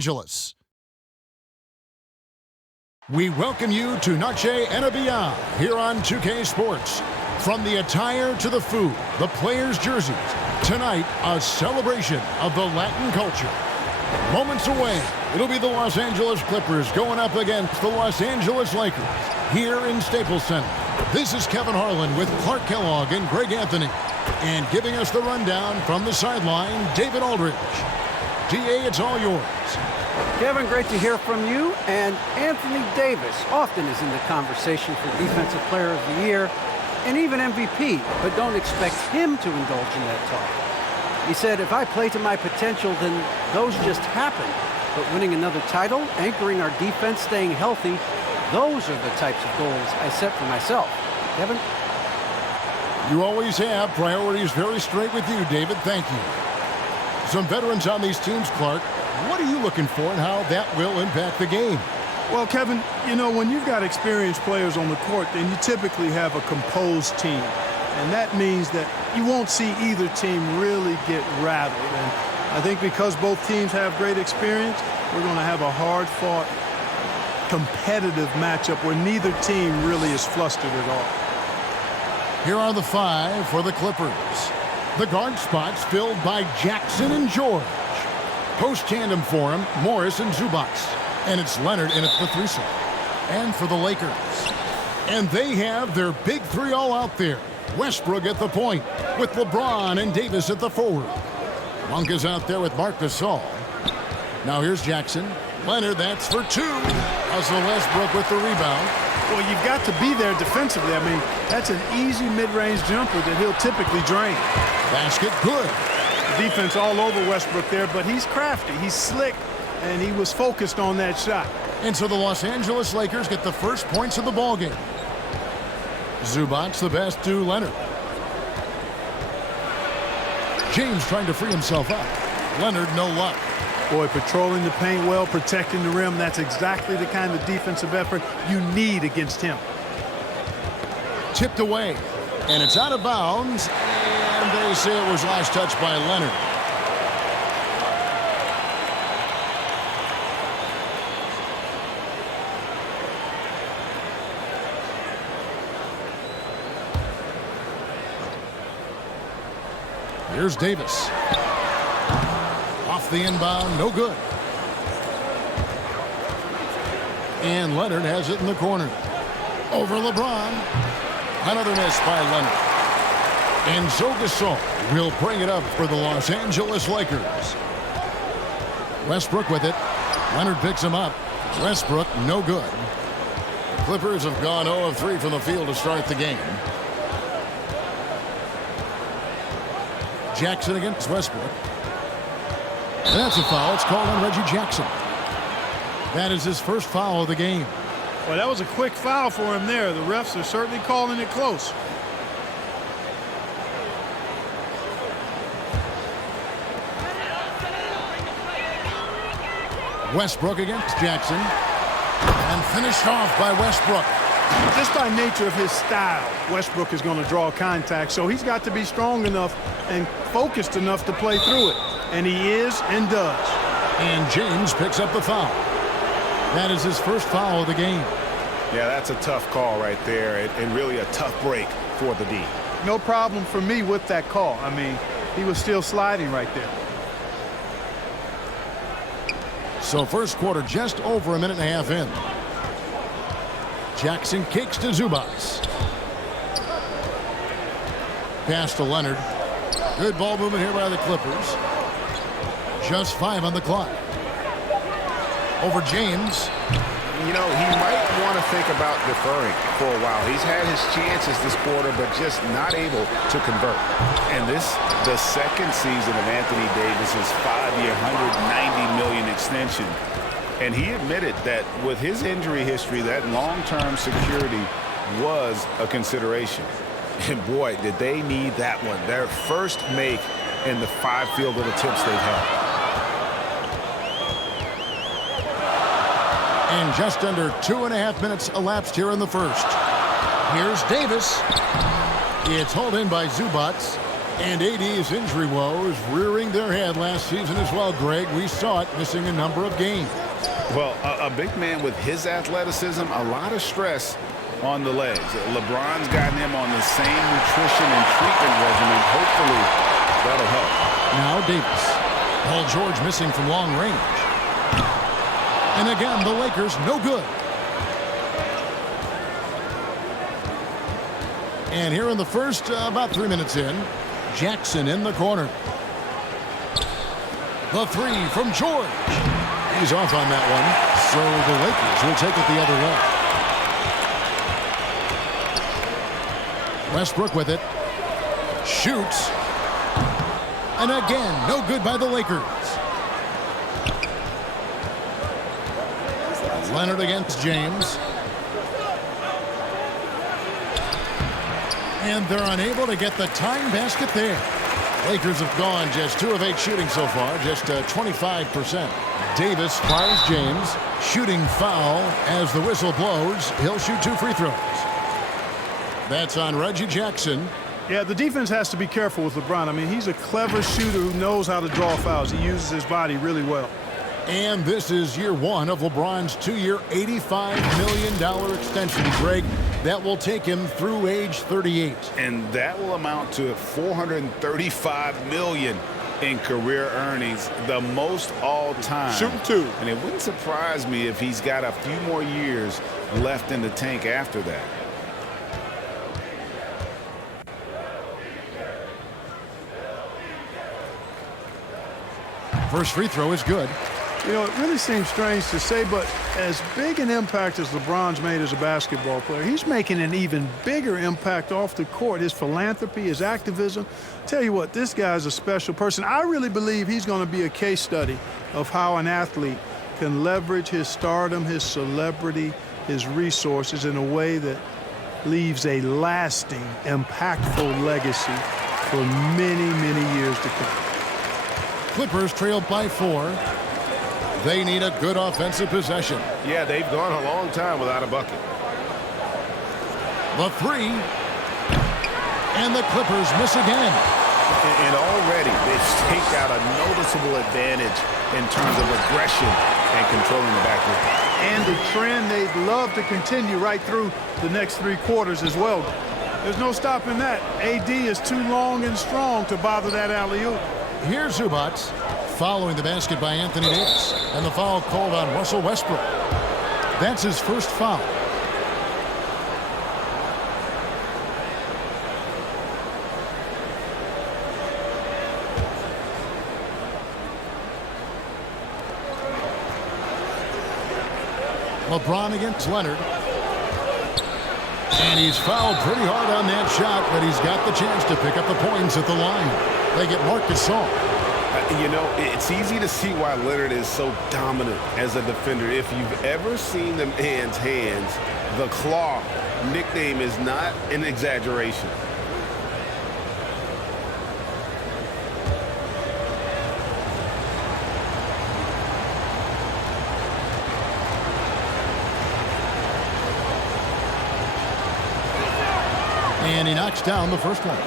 Angeles. We welcome you to Noche and Beyond here on 2K Sports. From the attire to the food, the players' jerseys, tonight a celebration of the Latin culture. Moments away, it'll be the Los Angeles Clippers going up against the Los Angeles Lakers here in Staples Center. This is Kevin Harlan with Clark Kellogg and Greg Anthony. And giving us the rundown from the sideline, David Aldridge. DA, it's all yours. Kevin, great to hear from you. And Anthony Davis often is in the conversation for Defensive Player of the Year and even MVP, but don't expect him to indulge in that talk. He said, if I play to my potential, then those just happen. But winning another title, anchoring our defense, staying healthy, those are the types of goals I set for myself. Kevin? You always have priorities very straight with you, David. Thank you. Some veterans on these teams, Clark. What are you looking for and how that will impact the game? Well, Kevin, you know, when you've got experienced players on the court, then you typically have a composed team. And that means that you won't see either team really get rattled. And I think because both teams have great experience, we're going to have a hard-fought, competitive matchup where neither team really is flustered at all. Here are the five for the Clippers. The guard spots filled by Jackson and George. Post tandem for him, Morris and Zubac. And it's Leonard in at the three slot. And for the Lakers. And they have their big three all out there. Westbrook at the point with LeBron and Davis at the forward. Monk is out there with Marc Gasol. Now here's Jackson. Leonard, that's for two. Russell Westbrook with the rebound. Well, you've got to be there defensively. I mean, that's an easy mid-range jumper that he'll typically drain. Basket good. The defense all over Westbrook there, but he's crafty. He's slick, and he was focused on that shot. And so the Los Angeles Lakers get the first points of the ballgame. Zubac the pass to Leonard. James trying to free himself up. Leonard, no luck. Boy, patrolling the paint well, protecting the rim. That's exactly the kind of defensive effort you need against him. Tipped away, and it's out of bounds. And they say it was last touched by Leonard. Here's Davis. Off the inbound, no good. And Leonard has it in the corner. Over LeBron. Another miss by Leonard. And so Gasol will bring it up for the Los Angeles Lakers. Westbrook with it. Leonard picks him up. Westbrook, no good. The Clippers have gone 0 of 3 from the field to start the game. Jackson against Westbrook. And that's a foul. It's called on Reggie Jackson. That is his first foul of the game. Well, that was a quick foul for him there. The refs are certainly calling it close. Westbrook against Jackson. And finished off by Westbrook. Just by nature of his style, Westbrook is going to draw contact, so he's got to be strong enough and focused enough to play through it. And he is and does. And James picks up the foul. That is his first foul of the game. Yeah, that's a tough call right there, and really a tough break for the D. No problem for me with that call. I mean, he was still sliding right there. So first quarter just over a minute and a half in. Jackson kicks to Zubac. Pass to Leonard. Good ball movement here by the Clippers. Just 5 on the clock. Over James. You know, he might want to think about deferring for a while. He's had his chances this quarter, but just not able to convert. And this, the second season of Anthony Davis's 5-year, $190 million extension. And he admitted that with his injury history, that long-term security was a consideration. And boy, did they need that one. Their first make in the 5 field goal attempts they've had. And just under 2.5 minutes elapsed here in the first. Here's Davis. It's hauled in by Zubac. And AD's injury woes rearing their head last season as well, Greg. We saw it missing a number of games. Well, a big man with his athleticism, a lot of stress on the legs. LeBron's gotten him on the same nutrition and treatment regimen. Hopefully, that'll help. Now Davis. Paul George missing from long range. And again, the Lakers no good. And here in the first, about 3 minutes in, Jackson in the corner. The three from George. He's off on that one, so the Lakers will take it the other way. Westbrook with it. Shoots. And again, no good by the Lakers. Leonard against James. And they're unable to get the tying basket there. Lakers have gone just 2 of 8 shooting so far, just 25%. Davis fires James. Shooting foul as the whistle blows. He'll shoot 2 free throws. That's on Reggie Jackson. Yeah, the defense has to be careful with LeBron. I mean, he's a clever shooter who knows how to draw fouls. He uses his body really well. And this is year 1 of LeBron's 2-year, $85 million extension, Greg. That will take him through age 38. And that will amount to $435 million in career earnings, the most all time. Shooting 2. And it wouldn't surprise me if he's got a few more years left in the tank after that. First free throw is good. You know, it really seems strange to say, but as big an impact as LeBron's made as a basketball player, he's making an even bigger impact off the court. His philanthropy, his activism. Tell you what, this guy's a special person. I really believe he's going to be a case study of how an athlete can leverage his stardom, his celebrity, his resources in a way that leaves a lasting, impactful legacy for many, many years to come. Clippers trailed by 4. They need a good offensive possession. Yeah, they've gone a long time without a bucket. The 3. And the Clippers miss again. And already they've staked out a noticeable advantage in terms of aggression and controlling the backcourt. And a trend they'd love to continue right through the next 3 quarters as well. There's no stopping that. AD is too long and strong to bother that alley-oop. Here's Zubac following the basket by Anthony Davis. And the foul called on Russell Westbrook. That's his first foul. LeBron against Leonard. And he's fouled pretty hard on that shot, but he's got the chance to pick up the points at the line. They get Marc Gasol. You know, it's easy to see why Leonard is so dominant as a defender. If you've ever seen the man's hands, the claw nickname is not an exaggeration. And he knocks down the first one.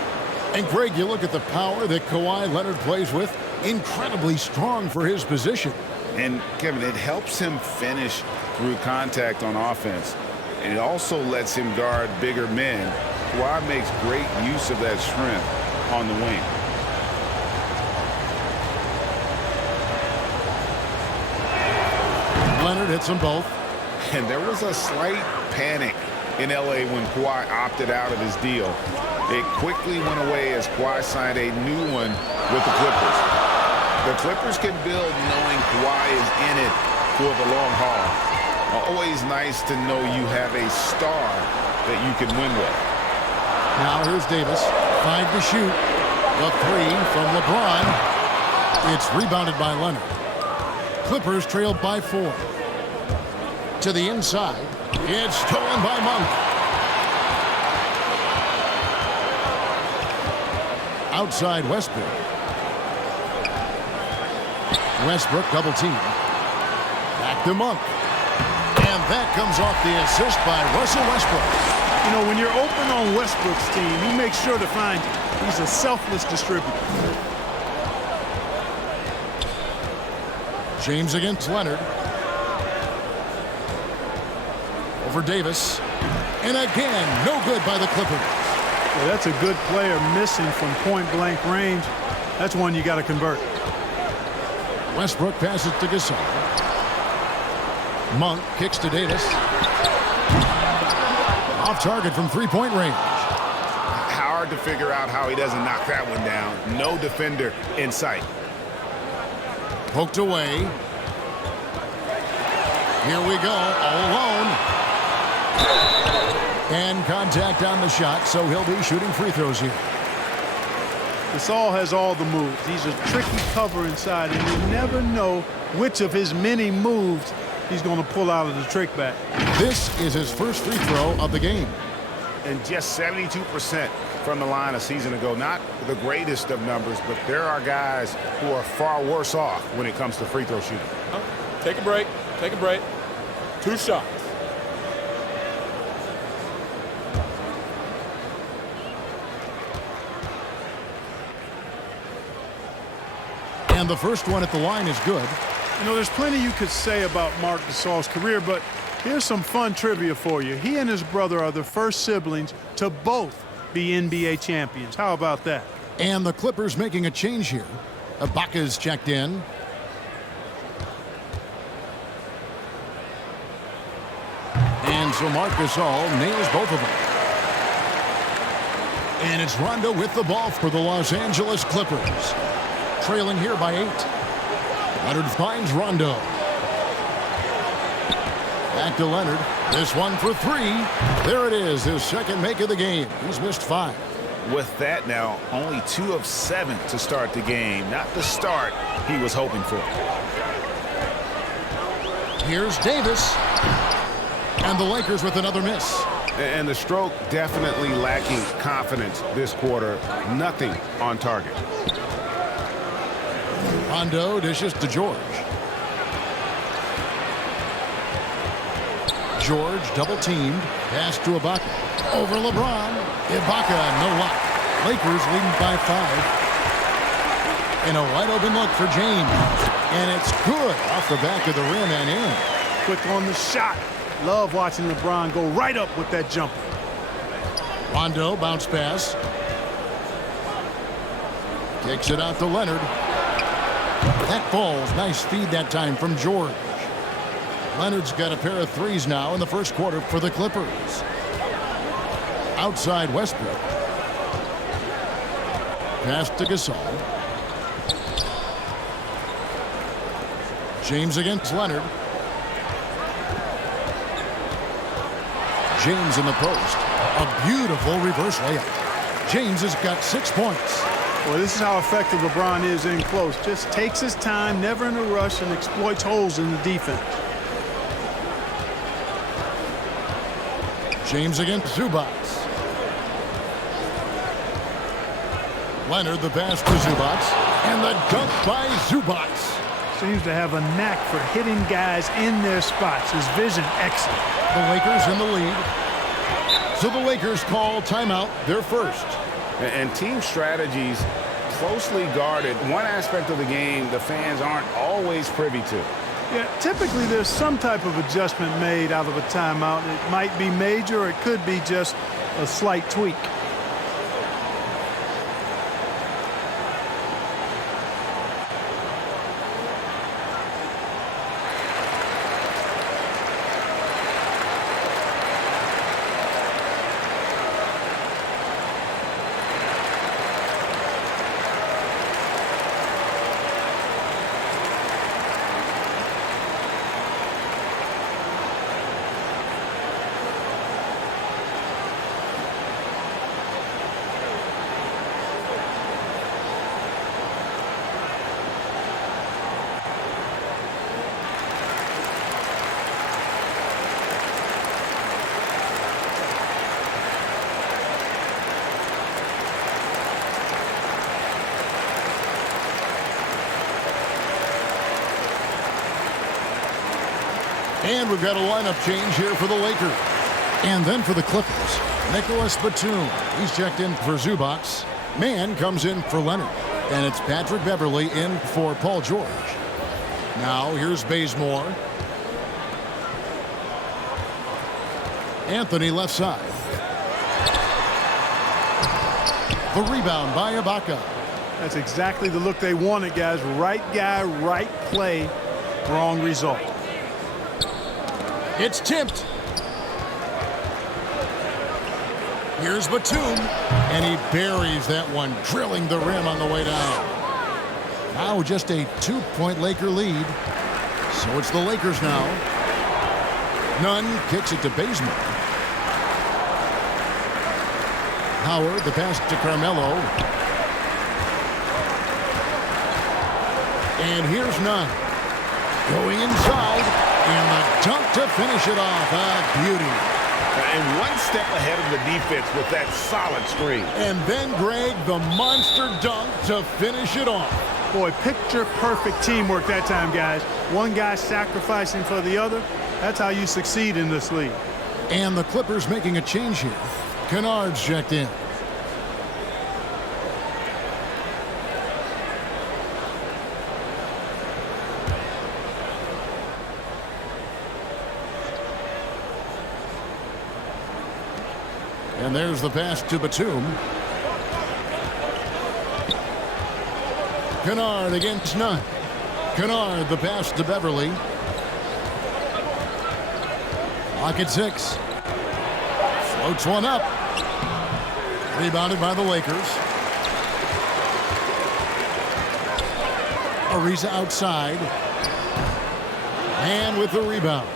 And Greg, you look at the power that Kawhi Leonard plays with. Incredibly strong for his position. And Kevin, it helps him finish through contact on offense. And it also lets him guard bigger men. Kawhi makes great use of that strength on the wing. Leonard hits them both. And there was a slight panic in L.A. when Kawhi opted out of his deal. It quickly went away as Kawhi signed a new one with the Clippers. The Clippers can build knowing Kawhi is in it for the long haul. Always nice to know you have a star that you can win with. Now here's Davis. 5 to shoot. The 3 from LeBron. It's rebounded by Leonard. Clippers trailed by 4. To the inside. It's stolen by Monk. Outside Westbrook. Westbrook double team. Back to Monk. And that comes off the assist by Russell Westbrook. You know, when you're open on Westbrook's team, he makes sure to find you. He's a selfless distributor. James against Leonard. Over Davis. And again, no good by the Clippers. Yeah, that's a good player missing from point-blank range. That's one you got to convert. Westbrook passes to Gasol. Monk kicks to Davis. Off target from three-point range. Hard to figure out how he doesn't knock that one down. No defender in sight. Poked away. Here we go, all alone. And contact on the shot, so he'll be shooting free throws here. Gasol has all the moves. He's a tricky cover inside, and you never know which of his many moves he's going to pull out of the trick bag. This is his first free throw of the game. And just 72% from the line a season ago. Not the greatest of numbers, but there are guys who are far worse off when it comes to free throw shooting. Take a break. Take a break. 2 shots. And the first one at the line is good. You know, there's plenty you could say about Marc Gasol's career, but here's some fun trivia for you. He and his brother are the first siblings to both be NBA champions. How about that? And the Clippers making a change here. Ibaka's checked in. And so Marc Gasol nails both of them. And it's Rondo with the ball for the Los Angeles Clippers. Trailing here by 8. Leonard finds Rondo. Back to Leonard. This one for 3. There it is, his second make of the game. He's missed 5. With that now, only 2 of 7 to start the game. Not the start he was hoping for. Here's Davis. And the Lakers with another miss. And the stroke definitely lacking confidence this quarter. Nothing on target. Rondo dishes to George. George double teamed. Pass to Ibaka. Over LeBron. Ibaka, no luck. Lakers leading by 5. And a wide open look for James. And it's good off the back of the rim and in. Quick on the shot. Love watching LeBron go right up with that jumper. Rondo bounce pass. Kicks it out to Leonard. That falls. Nice feed that time from George. Leonard's got a pair of threes now in the first quarter for the Clippers. Outside Westbrook. Pass to Gasol. James against Leonard. James in the post. A beautiful reverse layup. James has got 6 points. Well, this is how effective LeBron is in close. Just takes his time, never in a rush, and exploits holes in the defense. James against Zubats. Leonard the pass to Zubats. And the dunk by Zubats. Seems to have a knack for hitting guys in their spots. His vision excellent. The Lakers in the lead. So the Lakers call timeout, their first. And team strategies closely guarded. One aspect of the game the fans aren't always privy to. Yeah, typically there's some type of adjustment made out of a timeout. It might be major or it could be just a slight tweak. And we've got a lineup change here for the Lakers. And then for the Clippers, Nicholas Batum. He's checked in for Zubac. Mann comes in for Leonard. And it's Patrick Beverley in for Paul George. Now here's Bazemore. Anthony left side. The rebound by Ibaka. That's exactly the look they wanted, guys. Right guy, right play, wrong result. It's tipped. Here's Batum, and he buries that one, drilling the rim on the way down. Now just a 2-point Laker lead. So it's the Lakers now. Nunn kicks it to Bazemore. Howard, the pass to Carmelo. And here's Nunn. Going inside, and the dunk to finish it off. A beauty. And one step ahead of the defense with that solid screen. And then, Greg, the monster dunk to finish it off. Boy, picture-perfect teamwork that time, guys. One guy sacrificing for the other. That's how you succeed in this league. And the Clippers making a change here. Kennard's checked in. And there's the pass to Batum. Kennard against Nunn. Kennard, the pass to Beverley. Lock at 6. Floats one up. Rebounded by the Lakers. Ariza outside. And with the rebound.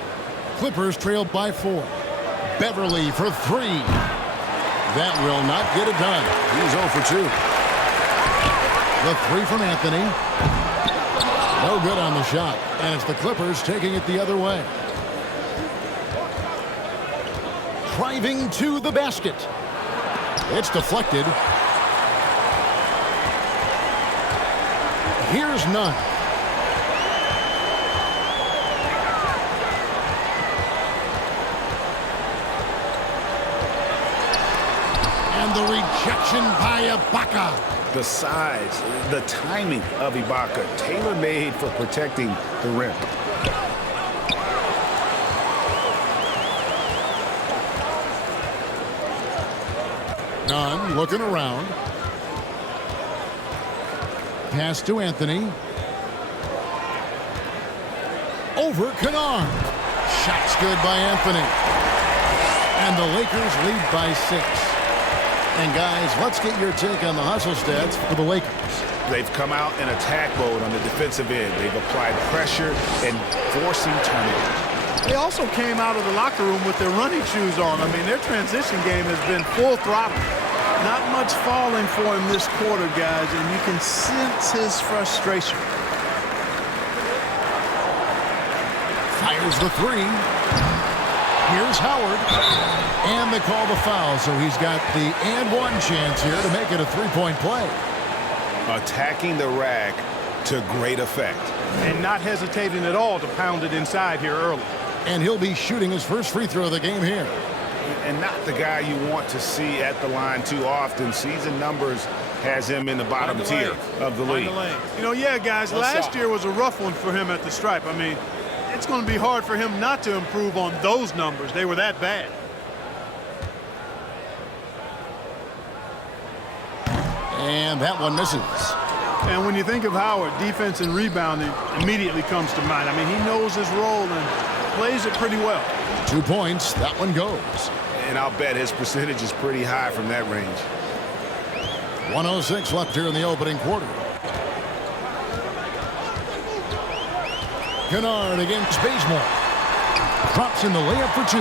Clippers trailed by 4. Beverley for 3. That will not get it done. He's 0 for 2. The 3 from Anthony. No good on the shot. And it's the Clippers taking it the other way. Driving to the basket. It's deflected. Here's Nunn. And the rejection by Ibaka. The size, the timing of Ibaka, tailor-made for protecting the rim. Nunn looking around. Pass to Anthony. Over Kennard. Shot's good by Anthony. And the Lakers lead by 6. And guys, let's get your take on the hustle stats for the Lakers. They've come out in attack mode on the defensive end. They've applied pressure and forcing turnovers. They also came out of the locker room with their running shoes on. I mean, their transition game has been full throttle. Not much falling for him this quarter, guys, and you can sense his frustration. Fires the 3. Here's Howard. And they call the foul, so he's got the and one chance here to make it a 3-point play. Attacking the rack to great effect. And not hesitating at all to pound it inside here early. And he'll be shooting his first free throw of the game here. And not the guy you want to see at the line too often. Season numbers has him in the bottom tier of the league. You know, yeah, guys, last year was a rough one for him at the stripe. I mean, it's going to be hard for him not to improve on those numbers. They were that bad. And that one misses. And when you think of Howard, defense and rebounding immediately comes to mind. I mean, he knows his role and plays it pretty well. 2 points. That one goes. And I'll bet his percentage is pretty high from that range. 1:06 left here in the opening quarter. Kennard against Bazemore. Drops in the layup for 2.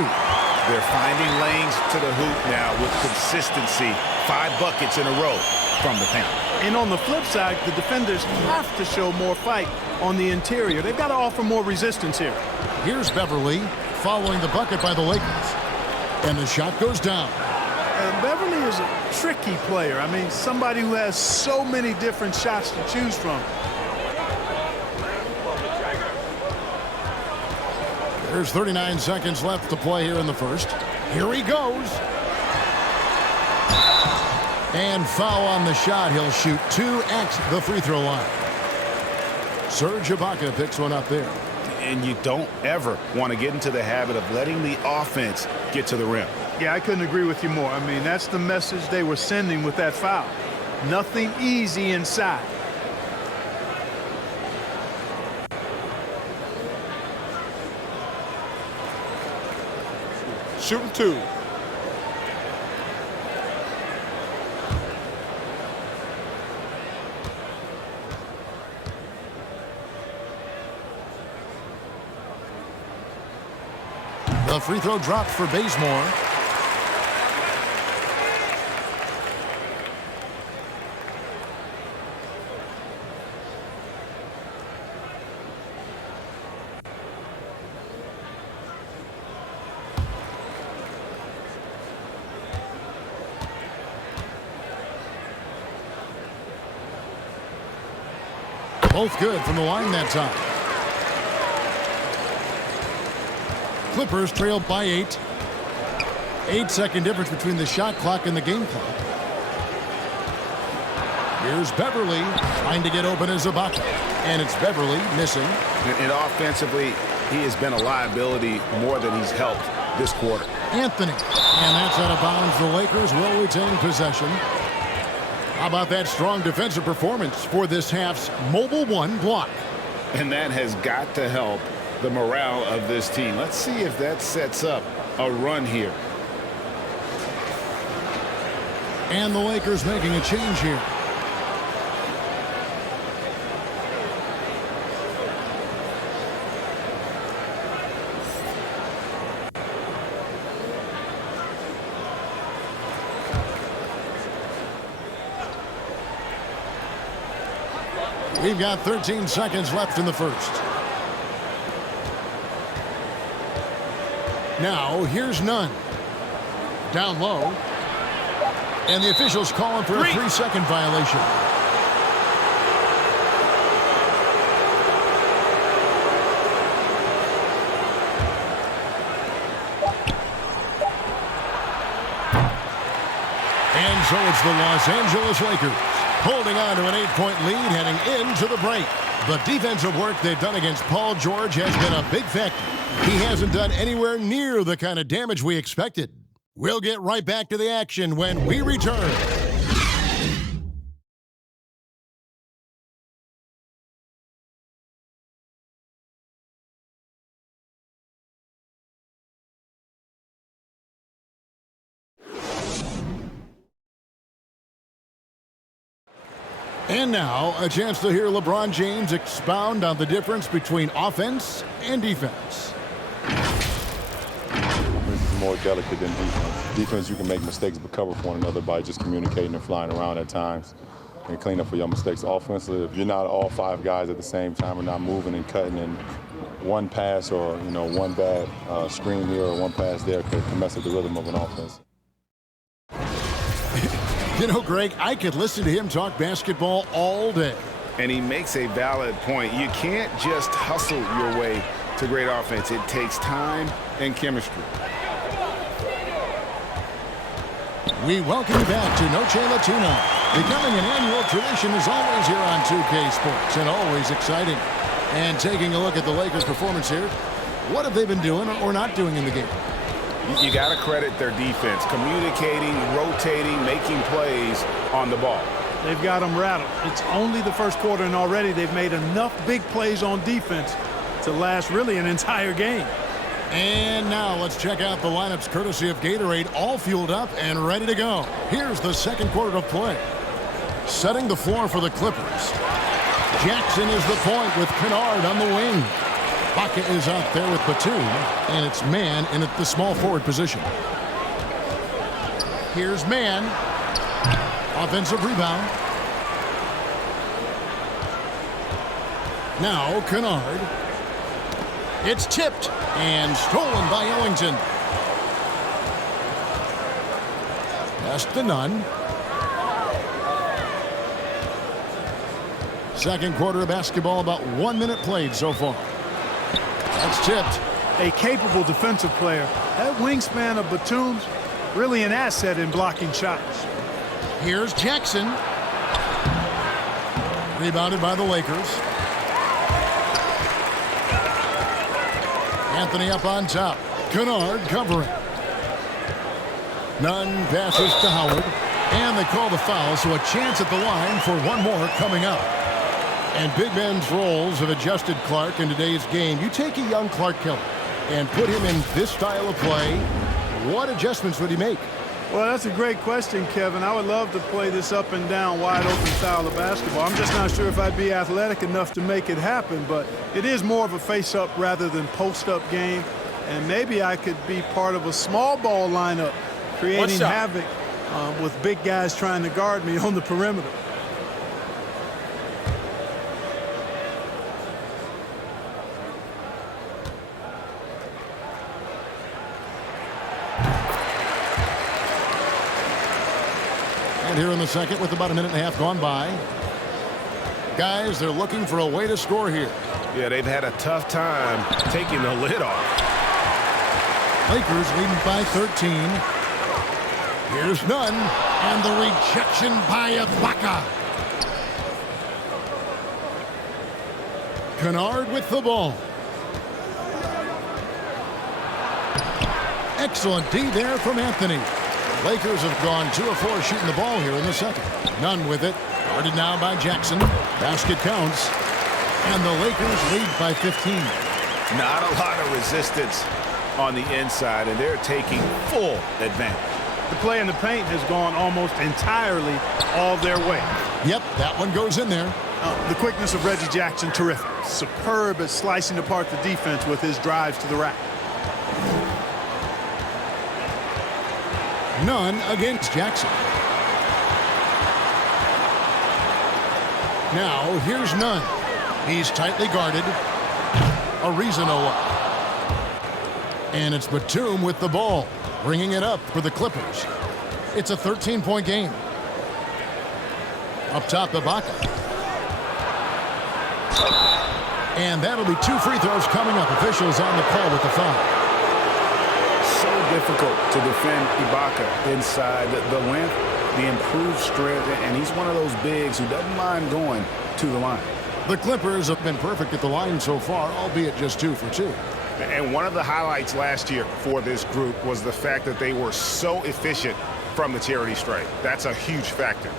They're finding lanes to the hoop now with consistency. 5 buckets in a row from the paint. And on the flip side, the defenders have to show more fight on the interior. They've got to offer more resistance here. Here's Beverley following the bucket by the Lakers. And the shot goes down. And Beverley is a tricky player. I mean, somebody who has so many different shots to choose from. There's 39 seconds left to play here in the first. Here he goes. And foul on the shot. He'll shoot 2 at the free throw line. Serge Ibaka picks one up there. And you don't ever want to get into the habit of letting the offense get to the rim. Yeah, I couldn't agree with you more. I mean, that's the message they were sending with that foul. Nothing easy inside. Shooting 2. The free throw dropped for Bazemore. Both good from the line that time. Clippers trail by 8. 8-second difference between the shot clock and the game clock. Here's Beverly trying to get open as Ibaka. And it's Beverly missing. And offensively, he has been a liability more than he's helped this quarter. Anthony. And that's out of bounds. The Lakers will retain possession. How about that strong defensive performance for this half's Mobile 1 block? And that has got to help the morale of this team. Let's see if that sets up a run here. And the Lakers making a change here. We've got 13 seconds left in the first. Now, here's Nunn. Down low. And the officials calling for a 3-second violation. And so it's the Los Angeles Lakers holding on to an 8-point lead heading into the break. The defensive work they've done against Paul George has been a big factor. He hasn't done anywhere near the kind of damage we expected. We'll get right back to the action when we return. And now, a chance to hear LeBron James expound on the difference between offense and defense. This is more delicate than defense. Defense, you can make mistakes but cover for one another by just communicating and flying around at times and clean up for your mistakes. Offensively, if you're not all 5 guys at the same time and not moving and cutting, and one pass or one bad screen here or one pass there can mess up the rhythm of an offense. You know, Greg, I could listen to him talk basketball all day. And he makes a valid point. You can't just hustle your way to great offense. It takes time and chemistry. We welcome you back to Noche Latina. Becoming an annual tradition is always here on 2K Sports and always exciting. And taking a look at the Lakers' performance here, what have they been doing or not doing in the game? You got to credit their defense, communicating, rotating, making plays on the ball. They've got them rattled. It's only the first quarter, and already they've made enough big plays on defense to last really an entire game. And now let's check out the lineups courtesy of Gatorade, all fueled up and ready to go. Here's the second quarter of play. Setting the floor for the Clippers. Jackson is the point with Kennard on the wing. Ibaka is out there with Batum, and it's Man in at the small forward position. Here's Man. Offensive rebound. Now Kennard. It's tipped and stolen by Ellington. Pass to Nunn. Second quarter of basketball, about 1 minute played so far. That's tipped. a capable defensive player. That wingspan of Batum's really an asset in blocking shots. Here's Jackson. Rebounded by the Lakers. Anthony up on top. Kennard covering. Nunn passes to Howard. And they call the foul, so a chance at the line for one more coming up. And big men's roles have adjusted Clark in today's game. You take a young Clark Kelly and put him in this style of play, what adjustments would he make? Well, that's a great question, Kevin. I would love to play this up and down, wide open style of basketball. I'm just not sure if I'd be athletic enough to make it happen, but it is more of a face-up rather than post-up game. And maybe I could be part of a small ball lineup, creating havoc with big guys trying to guard me on the perimeter. And here in the second with about a minute and a half gone by. Guys, they're looking for a way to score here. Yeah, they've had a tough time taking the lid off. Lakers leading by 13. Here's Nunn, and the rejection by Ibaka. Kennard with the ball. Excellent D there from Anthony. Lakers have gone 2 of 4 shooting the ball here in the second. Nunn with it. Guarded now by Jackson. Basket counts. And the Lakers lead by 15. Not a lot of resistance on the inside, and they're taking full advantage. The play in the paint has gone almost entirely all their way. Yep, that one goes in there. The quickness of Reggie Jackson, terrific. Superb at slicing apart the defense with his drives to the rack. Nunn against Jackson. Now, here's Nunn. He's tightly guarded. Arizona. And it's Batum with the ball, bringing it up for the Clippers. It's a 13-point game. Up top, Ibaka. And that'll be 2 free throws coming up. Officials on the call with the foul. So difficult to defend Ibaka inside. The length, the improved strength, and he's one of those bigs who doesn't mind going to the line. The Clippers have been perfect at the line so far, albeit just 2 for 2. And one of the highlights last year for this group was the fact that they were so efficient from the charity stripe. That's a huge factor.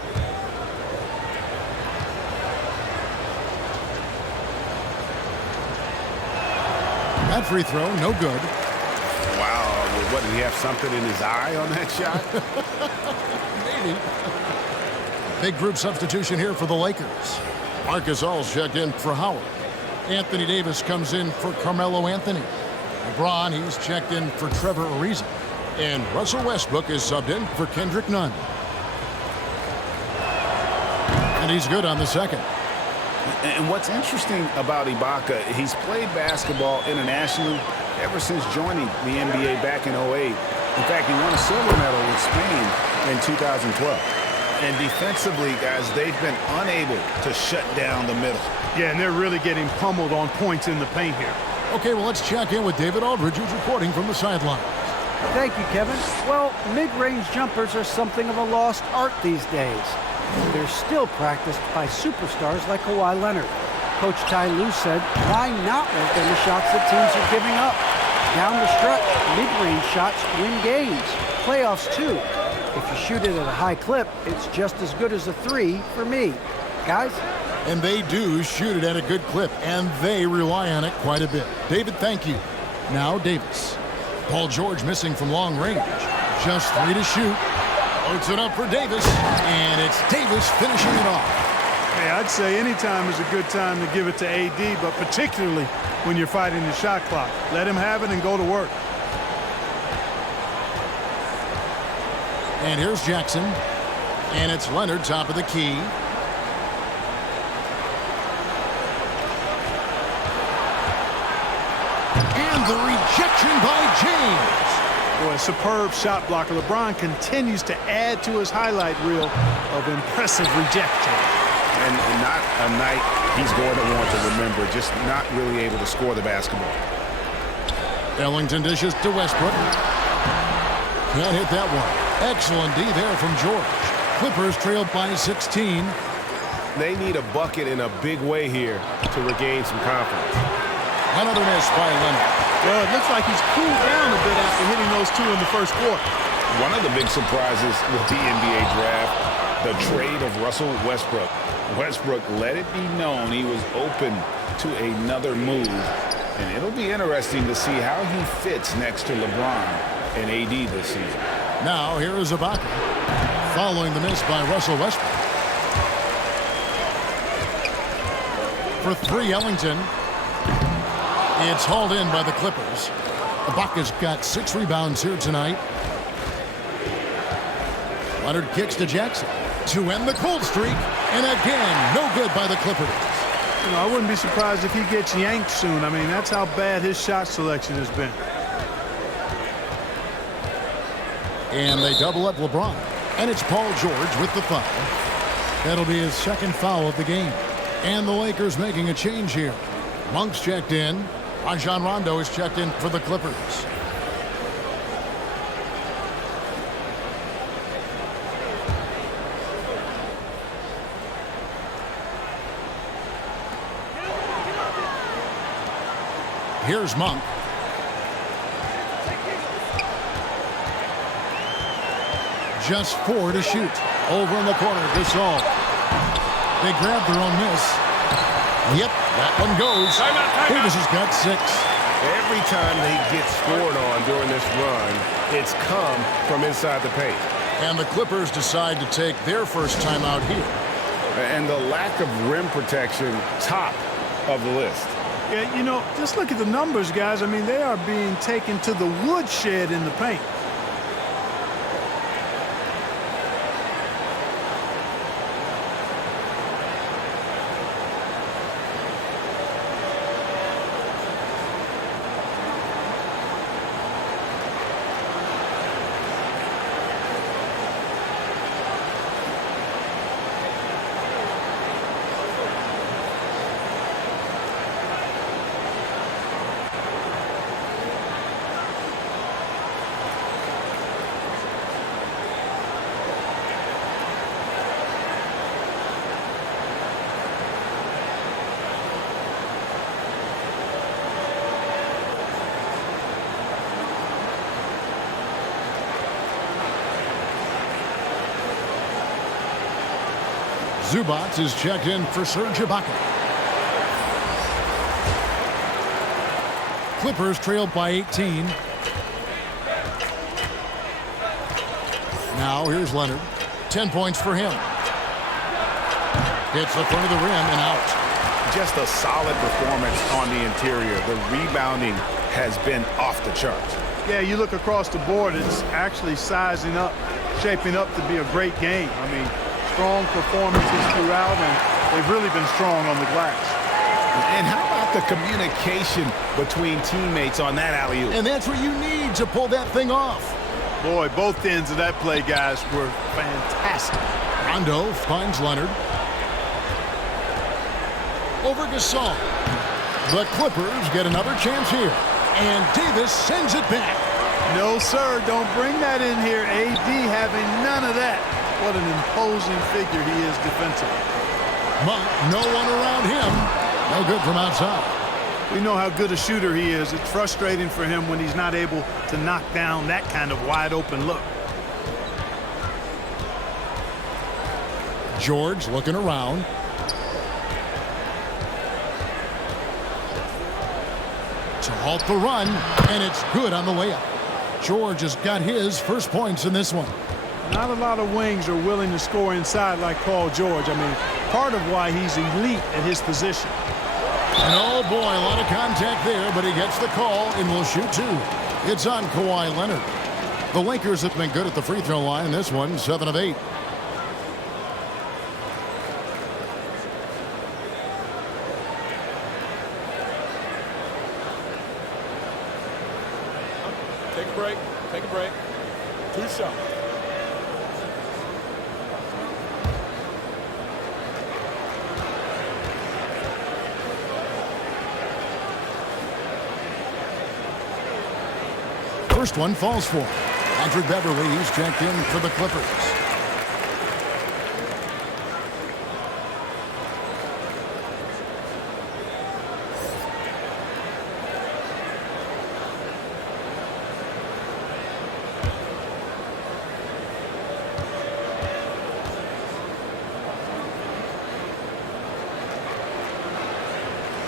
That free throw, no good. Wow, what, did he have something in his eye on that shot? Maybe. Big group substitution here for the Lakers. Marcus All's checked in for Howard. Anthony Davis comes in for Carmelo Anthony. LeBron, he's checked in for Trevor Ariza. And Russell Westbrook is subbed in for Kendrick Nunn. And he's good on the second. And what's interesting about Ibaka, he's played basketball internationally ever since joining the NBA back in 08. In fact, he won a silver medal with Spain in 2012. And defensively, guys, they've been unable to shut down the middle. Yeah, and they're really getting pummeled on points in the paint here. Okay, well, let's check in with David Aldridge, who's reporting from the sideline. Thank you, Kevin. Well, mid-range jumpers are something of a lost art these days. They're still practiced by superstars like Kawhi Leonard. Coach Ty Lue said, why not work on the shots that teams are giving up? Down the stretch, mid-range shots win games. Playoffs, too. If you shoot it at a high clip, it's just as good as a 3 for me. Guys? And they do shoot it at a good clip, and they rely on it quite a bit. David, thank you. Now Davis. Paul George missing from long range. Just 3 to shoot. Loads it up for Davis, and it's Davis finishing it off. Hey, I'd say any time is a good time to give it to AD, but particularly when you're fighting the shot clock. Let him have it and go to work. And here's Jackson. And it's Leonard, top of the key. And the rejection by James. Boy, a superb shot blocker. LeBron continues to add to his highlight reel of impressive rejection. And not a night he's going to want to remember, just not really able to score the basketball. Ellington dishes to Westbrook. Can't hit that one. Excellent D there from George. Clippers trailed by 16. They need a bucket in a big way here to regain some confidence. Another miss by Leonard. Well, it looks like he's cooled down a bit after hitting those two in the first quarter. One of the big surprises with the NBA draft, the trade of Russell Westbrook. Westbrook let it be known he was open to another move, and it'll be interesting to see how he fits next to LeBron and AD this season. Now here is Ibaka, following the miss by Russell Westbrook. For three, Ellington. It's hauled in by the Clippers. Ibaka's got 6 rebounds here tonight. Leonard kicks to Jackson to end the cold streak, and again, no good by the Clippers. You know, I wouldn't be surprised if he gets yanked soon. I mean, that's how bad his shot selection has been. And they double up LeBron. And it's Paul George with the foul. That'll be his second foul of the game. And the Lakers making a change here. Monk's checked in. Rajon Rondo is checked in for the Clippers. Here's Monk. Just 4 to shoot. Over in the corner, Gasol. They grab their own miss. Yep, that one goes. Davis has got 6. Every time they get scored on during this run, it's come from inside the paint. And the Clippers decide to take their first timeout here. And the lack of rim protection, top of the list. Yeah, you know, just look at the numbers, guys. I mean, they are being taken to the woodshed in the paint. Zubac is checked in for Serge Ibaka. Clippers trailed by 18. Now here's Leonard. 10 points for him. Hits the front of the rim and out. Just a solid performance on the interior. The rebounding has been off the charts. Yeah, you look across the board, it's actually sizing up, shaping up to be a great game. I mean, strong performances throughout, and they've really been strong on the glass. And how about the communication between teammates on that alley-oop? And that's what you need to pull that thing off. Boy, both ends of that play, guys, were fantastic. Rondo finds Leonard. Over Gasol. The Clippers get another chance here. And Davis sends it back. No, sir, don't bring that in here. AD having none of that. What an imposing figure he is defensively. Monk, no one around him. No good from outside. We know how good a shooter he is. It's frustrating for him when he's not able to knock down that kind of wide open look. George looking around. To halt the run, and it's good on the layup. George has got his first points in this one. Not a lot of wings are willing to score inside like Paul George. I mean, part of why he's elite at his position. And oh boy, a lot of contact there, but he gets the call and will shoot 2. It's on Kawhi Leonard. The Lakers have been good at the free throw line in this one, 7 of 8. Take a break. Take a break. 2 shots. first one falls for him. Patrick Beverly, he's checked in for the Clippers.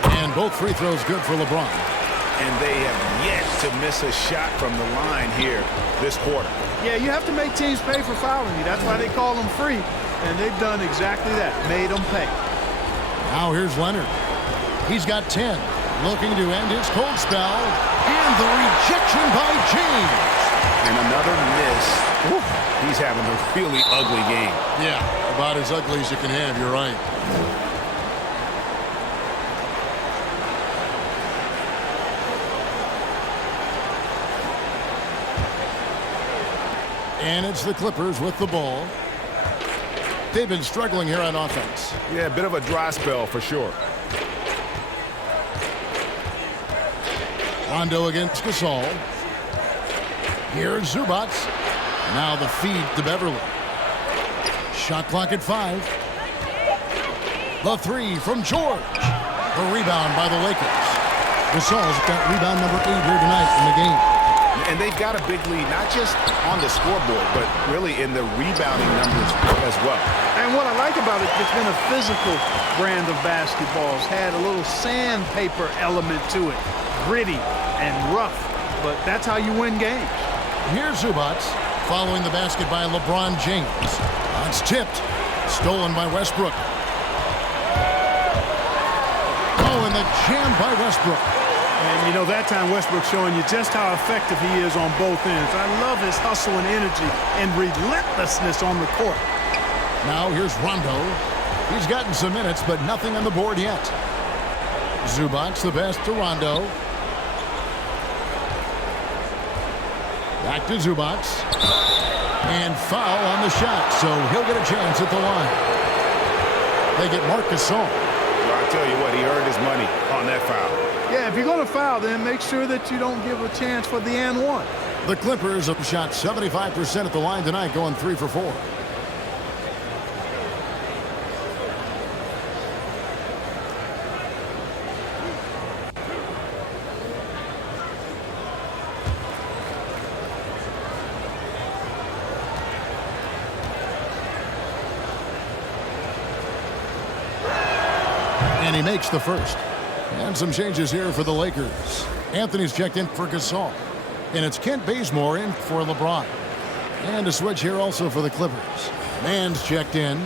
And both free throws good for LeBron. And they have yet to miss a shot from the line here this quarter. Yeah, you have to make teams pay for fouling you. That's why they call them free. And they've done exactly that, made them pay. Now here's Leonard. He's got 10. Looking to end his cold spell. And the rejection by James. And another miss. Woo. He's having a really ugly game. Yeah, about as ugly as you can have. You're right. And it's the Clippers with the ball. They've been struggling here on offense. Yeah, a bit of a dry spell for sure. Rondo against Gasol. Here's Zubac. Now the feed to Beverly. Shot clock at 5. The three from George. The rebound by the Lakers. Gasol's got rebound number 8 here tonight in the game. And they've got a big lead, not just on the scoreboard, but really in the rebounding numbers as well. And what I like about it, it's been a physical brand of basketball. It's had a little sandpaper element to it. Gritty and rough, but that's how you win games. Here's Zubac following the basket by LeBron James. It's tipped. Stolen by Westbrook. Oh, and the jam by Westbrook. And, you know, that time Westbrook showing you just how effective he is on both ends. I love his hustle and energy and relentlessness on the court. Now here's Rondo. He's gotten some minutes, but nothing on the board yet. Zubac the best to Rondo. Back to Zubac. And foul on the shot, so he'll get a chance at the line. They get Marc Gasol. Well, I tell you what, he earned his money on that foul. Yeah, if you're going to foul, then make sure that you don't give a chance for the and one. The Clippers have shot 75% at the line tonight, going 3 for 4. And he makes the first. And some changes here for the Lakers. Anthony's checked in for Gasol. And it's Kent Bazemore in for LeBron. And a switch here also for the Clippers. Mann's checked in.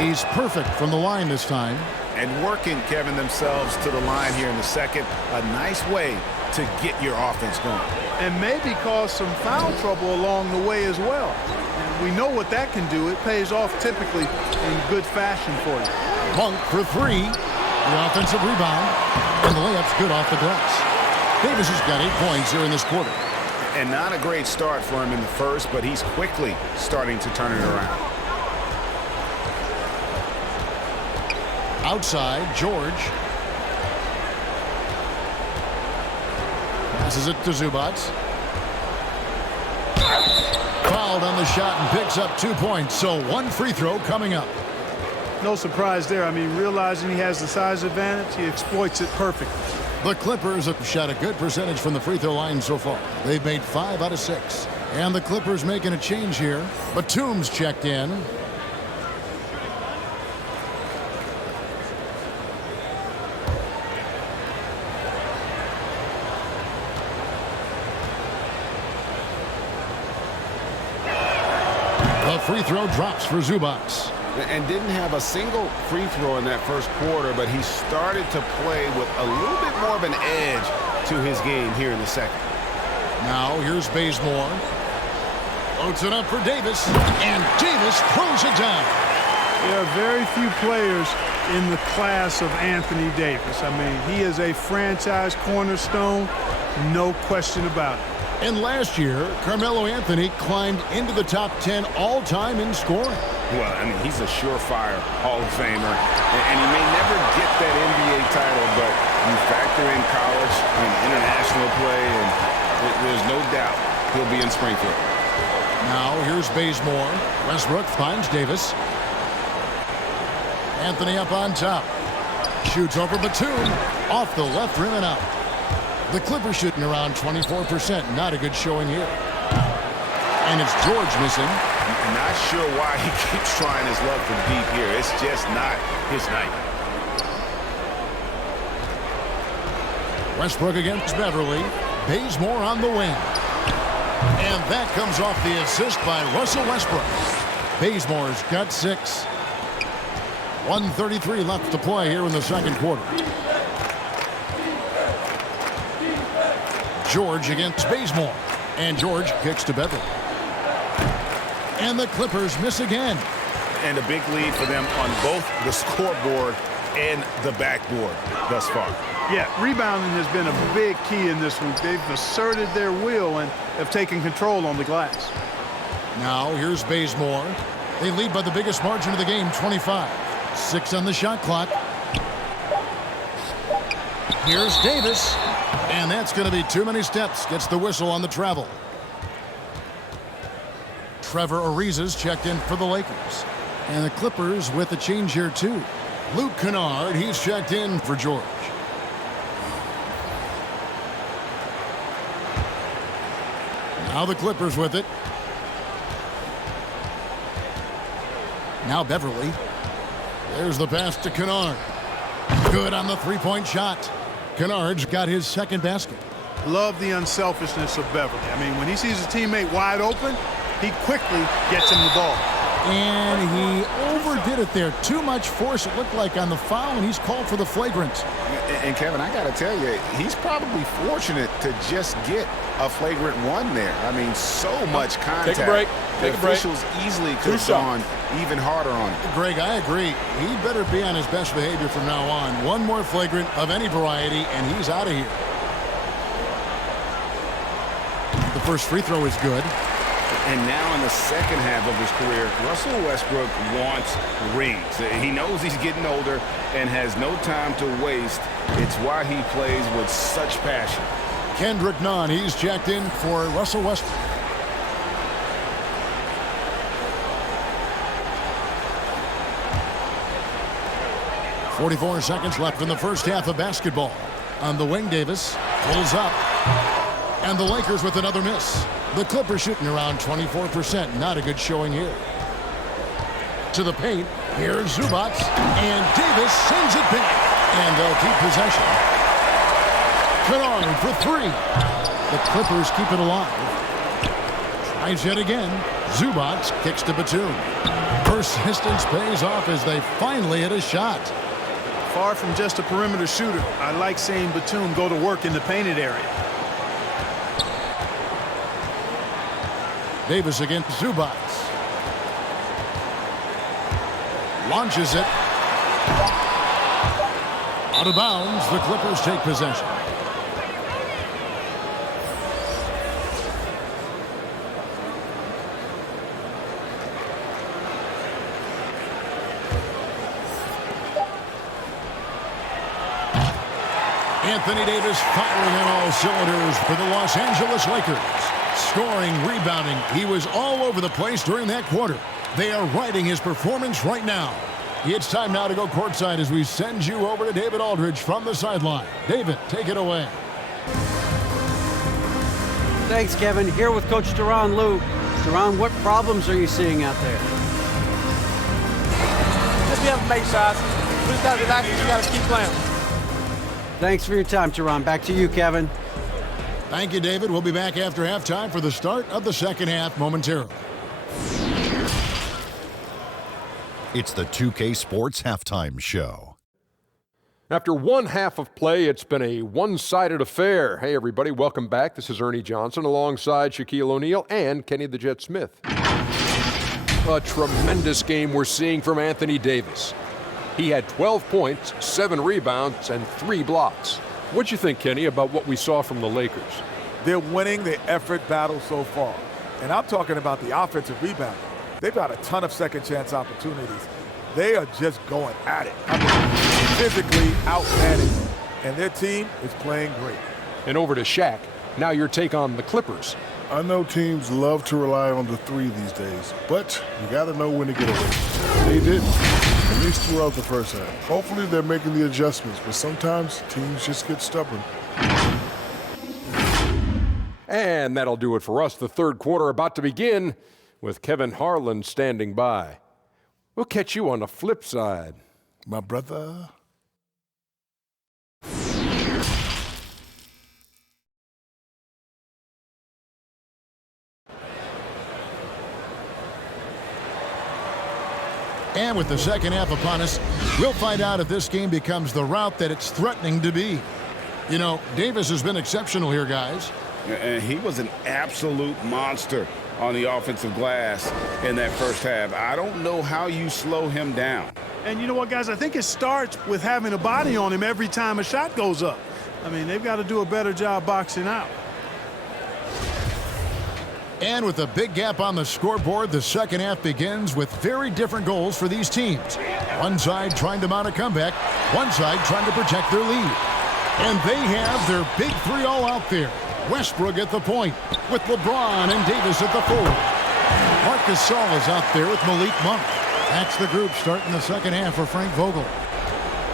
He's perfect from the line this time. And working, Kevin, themselves to the line here in the second. A nice way to get your offense going. And maybe cause some foul trouble along the way as well. And we know what that can do. It pays off typically in good fashion for you. Monk for 3. The offensive rebound. And the layup's good off the glass. Davis has got 8 points here in this quarter. And not a great start for him in the first, but he's quickly starting to turn it around. Outside, George. Passes it to Zubac. Fouled on the shot and picks up 2 points. So 1 free throw coming up. No surprise there. I mean, realizing he has the size advantage, he exploits it perfectly. The Clippers have shot a good percentage from the free throw line so far. They've made 5 out of 6. And the Clippers making a change here. Batum's checked in. The free throw drops for Zubac. And didn't have a single free throw in that first quarter, but he started to play with a little bit more of an edge to his game here in the second. Now here's Bazemore. Floats it up for Davis, and Davis throws it down. There are very few players in the class of Anthony Davis. I mean, he is a franchise cornerstone, no question about it. And last year, Carmelo Anthony climbed into the top 10 all-time in scoring. Well, I mean, he's a surefire Hall of Famer, and he may never get that NBA title, but you factor in college and international play, and there's no doubt he'll be in Springfield. Now, here's Bazemore. Westbrook finds Davis. Anthony up on top. Shoots over Batum. Off the left rim and out. The Clippers shooting around 24%. Not a good showing here. And it's George missing. I'm not sure why he keeps trying his luck from deep here. It's just not his night. Westbrook against Beverly. Bazemore on the wing. And that comes off the assist by Russell Westbrook. Bazemore's got 6. 1:33 left to play here in the second quarter. George against Bazemore. And George kicks to Beverly. And the Clippers miss again. And a big lead for them on both the scoreboard and the backboard thus far. Yeah, rebounding has been a big key in this one. They've asserted their will and have taken control on the glass. Now here's Bazemore. They lead by the biggest margin of the game, 25. 6 on the shot clock. Here's Davis. And that's going to be too many steps. Gets the whistle on the travel. Trevor Ariza's checked in for the Lakers. And the Clippers with a change here too. Luke Kennard, he's checked in for George. Now the Clippers with it. Now Beverly. There's the pass to Kennard. Good on the three-point shot. Kennard's got his second basket. Love the unselfishness of Beverly. I mean, when he sees his teammate wide open, he quickly gets him the ball. And he overdid it there. Too much force, it looked like, on the foul, and he's called for the flagrant. And Kevin, I got to tell you, he's probably fortunate to just get a flagrant one there. I mean, so much contact. Take a break. Take a break. Officials easily could have gone even harder on it. Greg, I agree. He better be on his best behavior from now on. One more flagrant of any variety, and he's out of here. The first free throw is good. And now in the second half of his career, Russell Westbrook wants rings. He knows he's getting older and has no time to waste. It's why he plays with such passion. Kendrick Nunn, he's checked in for Russell Westbrook. .44 seconds left in the first half of basketball. On the wing, Davis pulls up. And the Lakers with another miss. The Clippers shooting around 24%. Not a good showing here. To the paint. Here's Zubac. And Davis sends it back. And they'll keep possession. Kennard for 3. The Clippers keep it alive. Tries yet again. Zubac kicks to Batum. Persistence pays off as they finally hit a shot. Far from just a perimeter shooter, I like seeing Batum go to work in the painted area. Davis against Zubac. Launches it. Out of bounds, the Clippers take possession. Anthony Davis firing on all cylinders for the Los Angeles Lakers. Scoring, rebounding, he was all over the place during that quarter. They are riding his performance right now. It's time now to go courtside as we send you over to David Aldridge from the sideline. David, take it away. Thanks, Kevin. Here with Coach Duran Lou. Duran, what problems are you seeing out there? Just be able to make shots. We just got to relax and you got to keep playing. Thanks for your time, Duran. Back to you, Kevin. Thank you, David. We'll be back after halftime for the start of the second half momentarily. It's the 2K Sports Halftime Show. After one half of play, it's been a one-sided affair. Hey, everybody, welcome back. This is Ernie Johnson alongside Shaquille O'Neal and Kenny the Jet Smith. A tremendous game we're seeing from Anthony Davis. He had 12 points, 7 rebounds, and 3 blocks. What'd you think, Kenny, about what we saw from the Lakers? They're winning the effort battle so far. And I'm talking about the offensive rebound. They've got a ton of second chance opportunities. They are just going at it. I mean, physically outstanding. And their team is playing great. And over to Shaq. Now your take on the Clippers. I know teams love to rely on the three these days, but you got to know when to get away. They didn't, at least throughout the first half. Hopefully they're making the adjustments, but sometimes teams just get stubborn. And that'll do it for us. The third quarter about to begin with Kevin Harlan standing by. We'll catch you on the flip side. My brother. And with the second half upon us, we'll find out if this game becomes the route that it's threatening to be. You know, Davis has been exceptional here, guys. And he was an absolute monster on the offensive glass in that first half. I don't know how you slow him down. And you know what, guys? I think it starts with having a body on him every time a shot goes up. I mean, they've got to do a better job boxing out. And with a big gap on the scoreboard, the second half begins with very different goals for these teams. One side trying to mount a comeback, one side trying to protect their lead. And they have their big three all out there. Westbrook at the point with LeBron and Davis at the forward. Marc Gasol is out there with Malik Monk. That's the group starting the second half for Frank Vogel.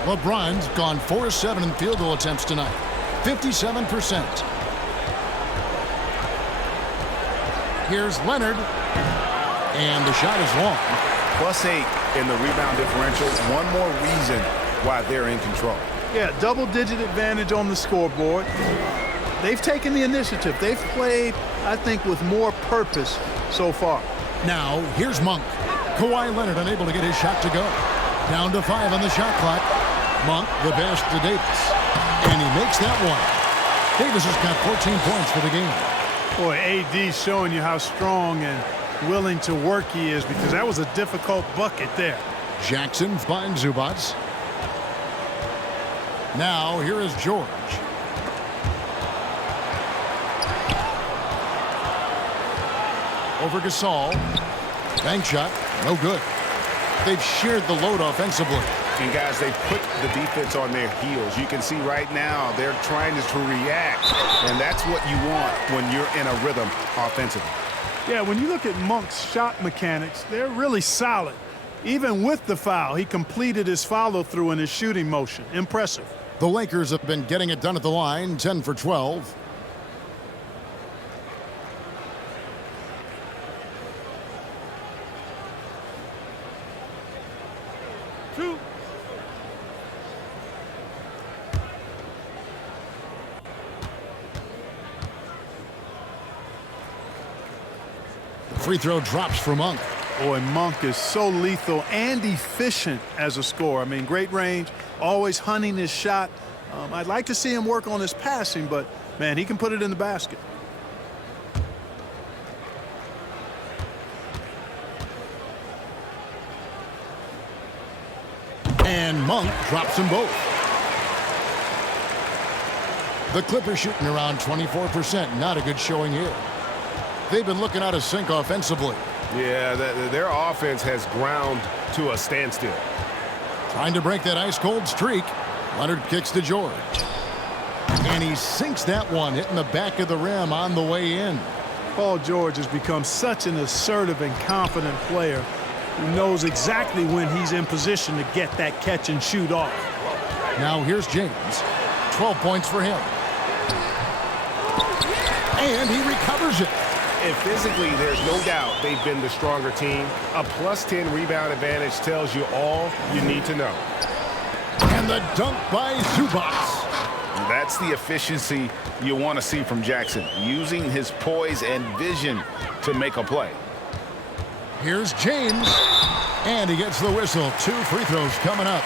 LeBron's gone 4-7 in field goal attempts tonight, 57%. Here's Leonard, and the shot is long. +8 in the rebound differential. One more reason why they're in control. Yeah, double-digit advantage on the scoreboard. They've taken the initiative. They've played, I think, with more purpose so far. Now, here's Monk. Kawhi Leonard unable to get his shot to go. Down to 5 on the shot clock. Monk, the best to Davis. And he makes that one. Davis has got 14 points for the game. Boy, AD's showing you how strong and willing to work he is, because that was a difficult bucket there. Jackson finds Zubats. Now, here is George. Over Gasol. Bank shot, no good. They've shared the load offensively. And guys, they put the defense on their heels. You can see right now they're trying to react, and that's what you want when you're in a rhythm offensively. Yeah, when you look at Monk's shot mechanics, they're really solid. Even with the foul, he completed his follow-through in his shooting motion. Impressive. The Lakers have been getting it done at the line, 10 for 12. Free throw drops for Monk. Boy, Monk is so lethal and efficient as a scorer. I mean, great range, always hunting his shot. I'd like to see him work on his passing, but, man, he can put it in the basket. And Monk drops them both. The Clippers shooting around 24%. Not a good showing here. They've been looking out of sync offensively. Yeah, their offense has ground to a standstill. Trying to break that ice-cold streak. Leonard kicks to George. And he sinks that one, hitting the back of the rim on the way in. Paul George has become such an assertive and confident player who knows exactly when he's in position to get that catch and shoot off. Now here's James. 12 points for him. And he recovers it. And physically, there's no doubt they've been the stronger team. A +10 rebound advantage tells you all you need to know. And the dunk by Zubats. That's the efficiency you want to see from Jackson, using his poise and vision to make a play. Here's James. And he gets the whistle. 2 free throws coming up.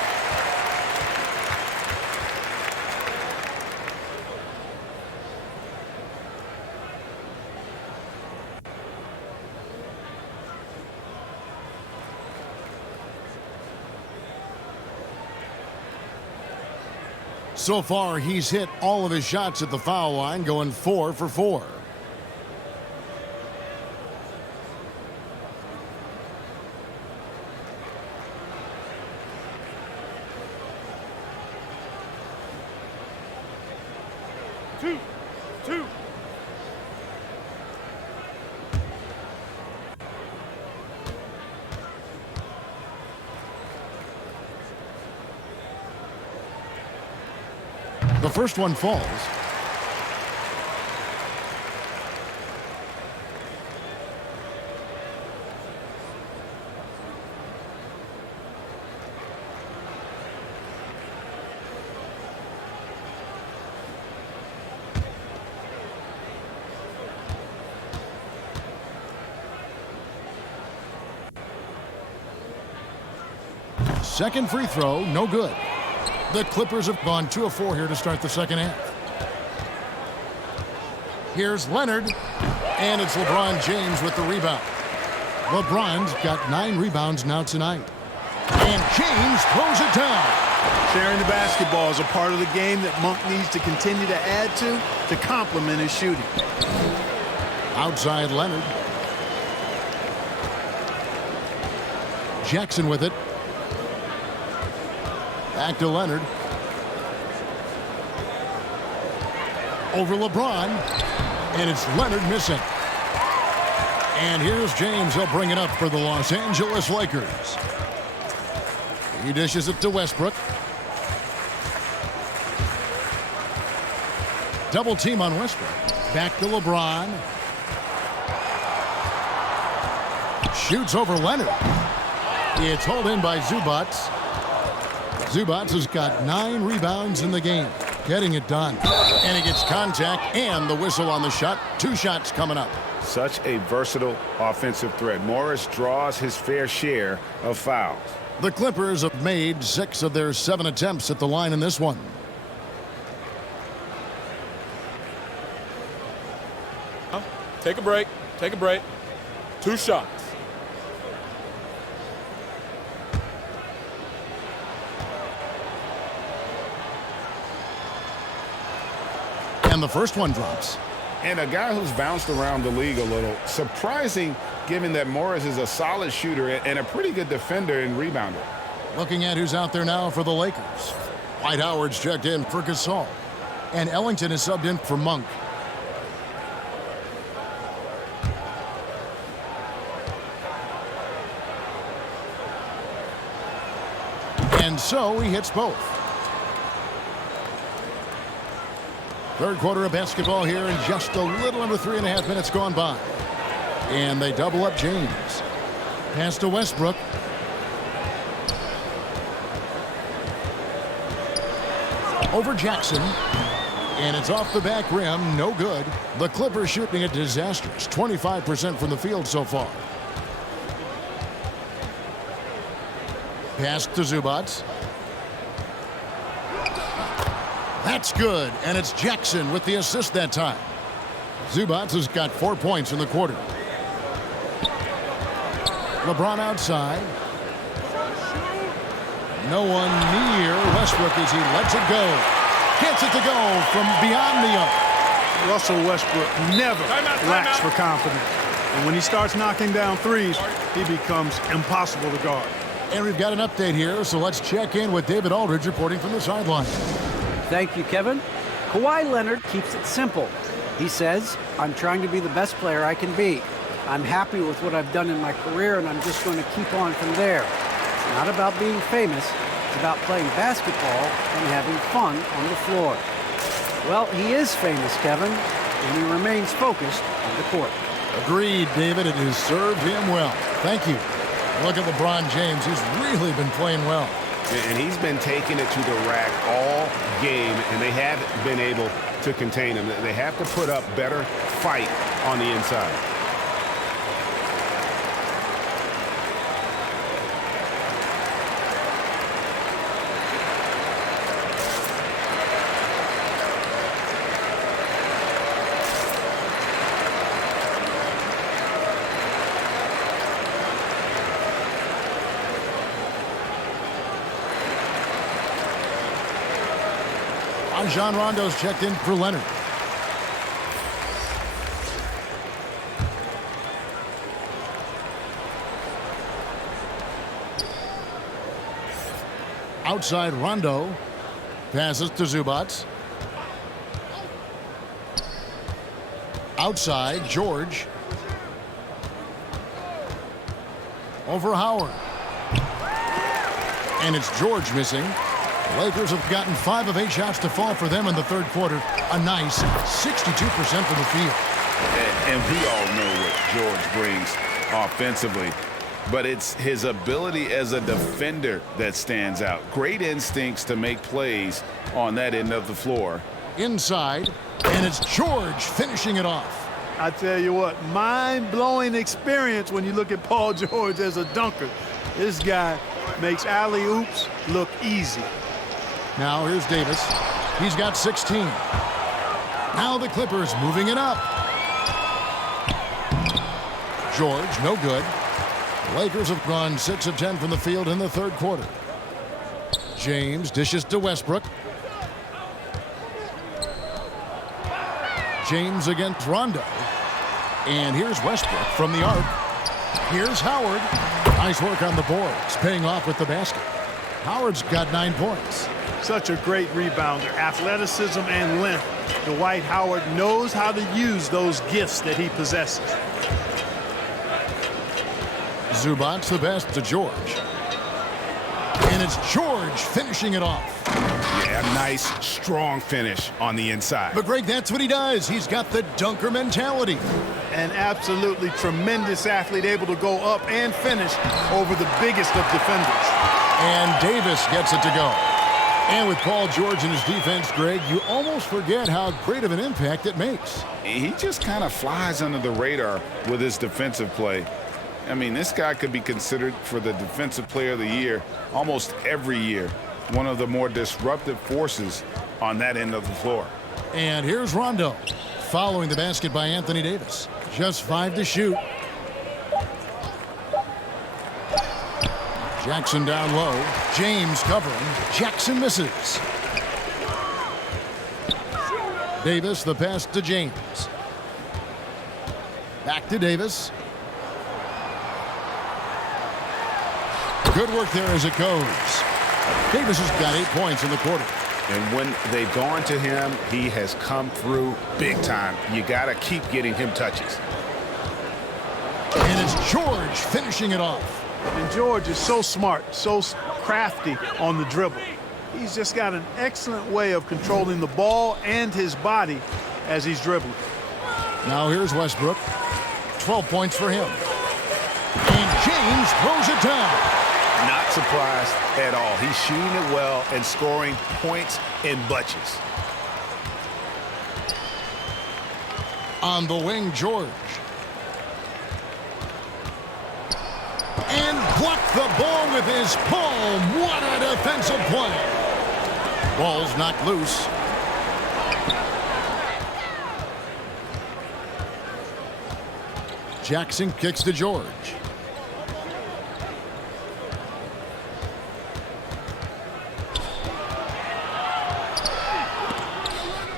So far, he's hit all of his shots at the foul line, going 4 for 4. Two. The first one falls. Second free throw, no good. The Clippers have gone 2 of 4 here to start the second half. Here's Leonard, and it's LeBron James with the rebound. LeBron's got 9 rebounds now tonight. And James throws it down. Sharing the basketball is a part of the game that Monk needs to continue to add to complement his shooting. Outside Leonard. Jackson with it. Back to Leonard. Over LeBron. And it's Leonard missing. And here's James. He'll bring it up for the Los Angeles Lakers. He dishes it to Westbrook. Double team on Westbrook. Back to LeBron. Shoots over Leonard. It's hauled in by Zubac. Zubac has got 9 rebounds in the game. Getting it done. And he gets contact and the whistle on the shot. 2 shots coming up. Such a versatile offensive threat. Morris draws his fair share of fouls. The Clippers have made 6 of their 7 attempts at the line in this one. Take a break. 2 shots. And the first one drops. And a guy who's bounced around the league a little. Surprising, given that Morris is a solid shooter and a pretty good defender and rebounder. Looking at who's out there now for the Lakers. Dwight Howard's checked in for Gasol. And Ellington is subbed in for Monk. And so he hits both. Third quarter of basketball here, and just a little under 3.5 minutes gone by. And they double up James. Pass to Westbrook. Over Jackson. And it's off the back rim. No good. The Clippers shooting a disastrous 25% from the field so far. Pass to Zubac. That's good, and it's Jackson with the assist that time. Zubac has got 4 points in the quarter. LeBron outside. No one near Westbrook as he lets it go. Gets it to go from beyond the arc. Russell Westbrook never lacks for confidence. And when he starts knocking down threes, he becomes impossible to guard. And we've got an update here, so let's check in with David Aldridge reporting from the sideline. Thank you, Kevin. Kawhi Leonard keeps it simple. He says, I'm trying to be the best player I can be. I'm happy with what I've done in my career, and I'm just going to keep on from there. It's not about being famous. It's about playing basketball and having fun on the floor. Well, he is famous, Kevin, and he remains focused on the court. Agreed, David. It has served him well. Thank you. Look at LeBron James. He's really been playing well. And he's been taking it to the rack all game, and they haven't been able to contain him. They have to put up better fight on the inside. Rajon Rondo's checked in for Leonard. Outside Rondo. Passes to Zubac. Outside George. Over Howard. And it's George missing. The Lakers have gotten 5 of 8 shots to fall for them in the third quarter. A nice 62% from the field. And we all know what George brings offensively. But it's his ability as a defender that stands out. Great instincts to make plays on that end of the floor. Inside, and it's George finishing it off. I tell you what, mind-blowing experience when you look at Paul George as a dunker. This guy makes alley-oops look easy. Now here's Davis. He's got 16. Now the Clippers moving it up. George, no good. The Lakers have gone 6 of 10 from the field in the third quarter. James dishes to Westbrook. James against Rondo. And here's Westbrook from the arc. Here's Howard. Nice work on the boards, paying off with the basket. Howard's got 9 points. Such a great rebounder, athleticism and length. Dwight Howard knows how to use those gifts that he possesses. Zubac the best to George. And it's George finishing it off. Yeah, nice, strong finish on the inside. But Greg, that's what he does. He's got the dunker mentality. An absolutely tremendous athlete, able to go up and finish over the biggest of defenders. And Davis gets it to go. And with Paul George in his defense, Greg, you almost forget how great of an impact it makes. He just kind of flies under the radar with his defensive play. I mean, this guy could be considered for the Defensive Player of the Year almost every year. One of the more disruptive forces on that end of the floor. And here's Rondo, following the basket by Anthony Davis. Just 5 to shoot. Jackson down low. James covering. Jackson misses. Davis, the pass to James. Back to Davis. Good work there as it goes. Davis has got 8 points in the quarter. And when they've gone to him, he has come through big time. You got to keep getting him touches. And it's George finishing it off. And George is so smart, so crafty on the dribble. He's just got an excellent way of controlling the ball and his body as he's dribbling. Now here's Westbrook. 12 points for him. And James throws it down. Not surprised at all. He's shooting it well and scoring points in bunches. On the wing, George. And blocked the ball with his palm. What a defensive play. Ball's knocked loose. Jackson kicks to George.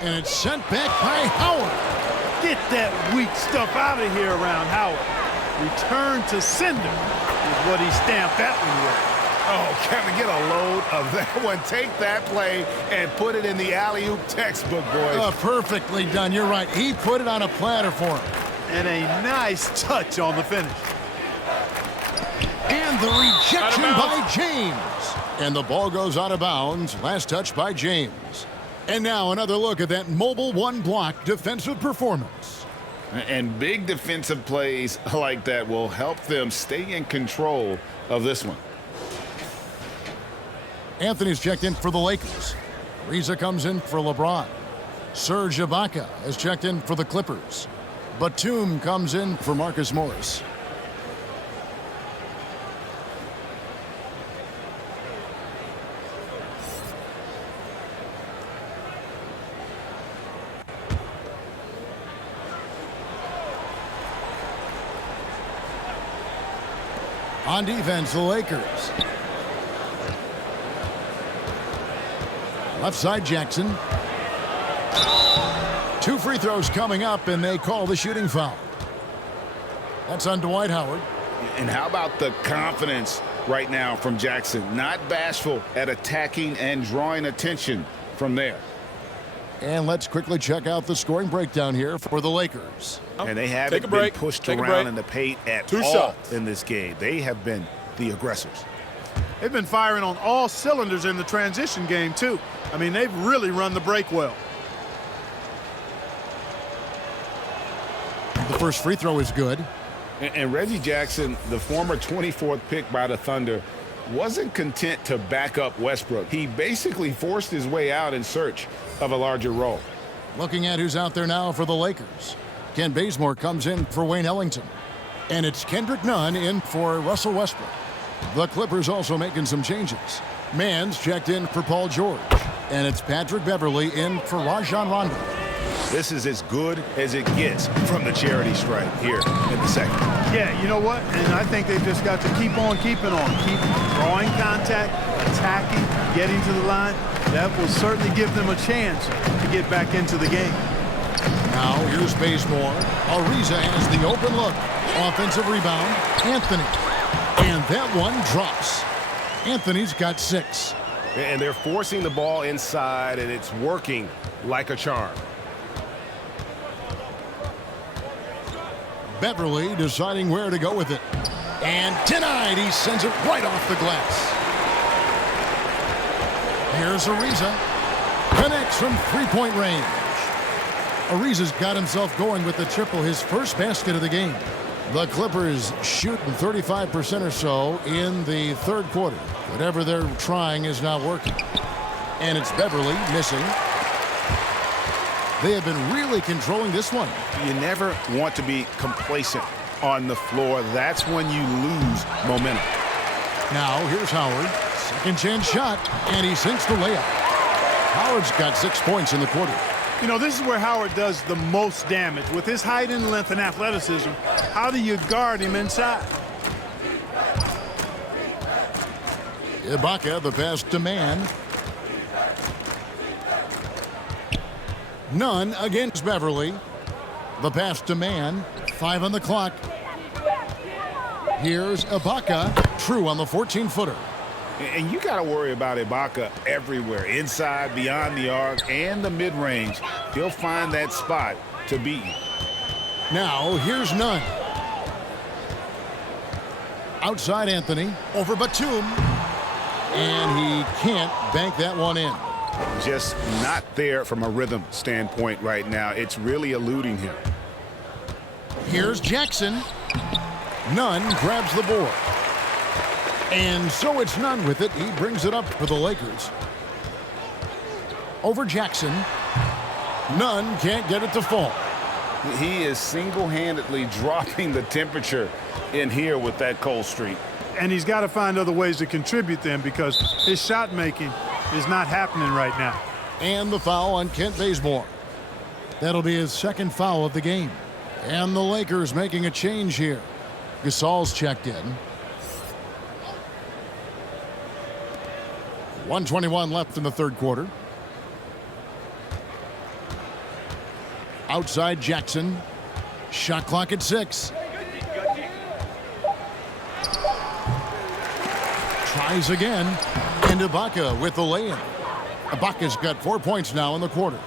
And it's sent back by Howard. Get that weak stuff out of here around Howard. Return to sender is what he stamped that one with. Oh, Kevin, get a load of that one. Take that play and put it in the alley-oop textbook, boys. Perfectly done. You're right. He put it on a platter for him. And a nice touch on the finish. And the rejection by James. And the ball goes out of bounds. Last touch by James. And now another look at that mobile one-block defensive performance. And big defensive plays like that will help them stay in control of this one. Anthony's checked in for the Lakers. Ariza comes in for LeBron. Serge Ibaka has checked in for the Clippers. Batum comes in for Marcus Morris. On defense, the Lakers. Left side, Jackson. 2 free throws coming up, and they call the shooting foul. That's on Dwight Howard. And how about the confidence right now from Jackson? Not bashful at attacking and drawing attention from there. And let's quickly check out the scoring breakdown here for the Lakers. And they haven't been pushed around in the paint at all in this game. They have been the aggressors. They've been firing on all cylinders in the transition game, too. I mean, they've really run the break well. The first free throw is good. And Reggie Jackson, the former 24th pick by the Thunder, wasn't content to back up Westbrook. He basically forced his way out in search of a larger role. Looking at who's out there now for the Lakers. Ken Bazemore comes in for Wayne Ellington. And it's Kendrick Nunn in for Russell Westbrook. The Clippers also making some changes. Mann's checked in for Paul George. And it's Patrick Beverley in for Rajon Rondo. This is as good as it gets from the charity stripe here in the second. Yeah, you know what? And I think they've just got to keep on keeping on. Keep drawing contact, attacking, getting to the line. That will certainly give them a chance to get back into the game. Now here's Bazemore. Ariza has the open look. Offensive rebound. Anthony. And that one drops. Anthony's got 6. And they're forcing the ball inside, and it's working like a charm. Beverley deciding where to go with it. And tonight he sends it right off the glass. Here's Ariza. Connects from three-point range. Ariza's got himself going with the triple, his first basket of the game. The Clippers shooting 35% or so in the third quarter. Whatever they're trying is not working. And it's Beverley missing. They have been really controlling this one. You never want to be complacent on the floor. That's when you lose momentum. Now here's Howard. Second chance shot, and he sinks the layup. Howard's got 6 points in the quarter. You know, this is where Howard does the most damage. With his height and length and athleticism, how do you guard him inside? Ibaka, the pass to Mann. Nunn against Beverley. The pass to Mann. 5 on the clock. Here's Ibaka. True on the 14-footer. And you got to worry about Ibaka everywhere, inside, beyond the arc, and the mid-range. He'll find that spot to beat you. Now, here's Nunn. Outside Anthony. Over Batum. And he can't bank that one in. Just not there from a rhythm standpoint right now. It's really eluding him. Here's Jackson. Nunn grabs the board. And so it's Nunn with it. He brings it up for the Lakers. Over Jackson. Nunn can't get it to fall. He is single-handedly dropping the temperature in here with that cold streak. And he's got to find other ways to contribute them because his shot making is not happening right now. And the foul on Kent Bazemore. That'll be his second foul of the game. And the Lakers making a change here. Gasol's checked in. 1:21 left in the third quarter. Outside Jackson. Shot clock at 6. Tries again. And Ibaka with the lay-in. Ibaka's got 4 points now in the quarter.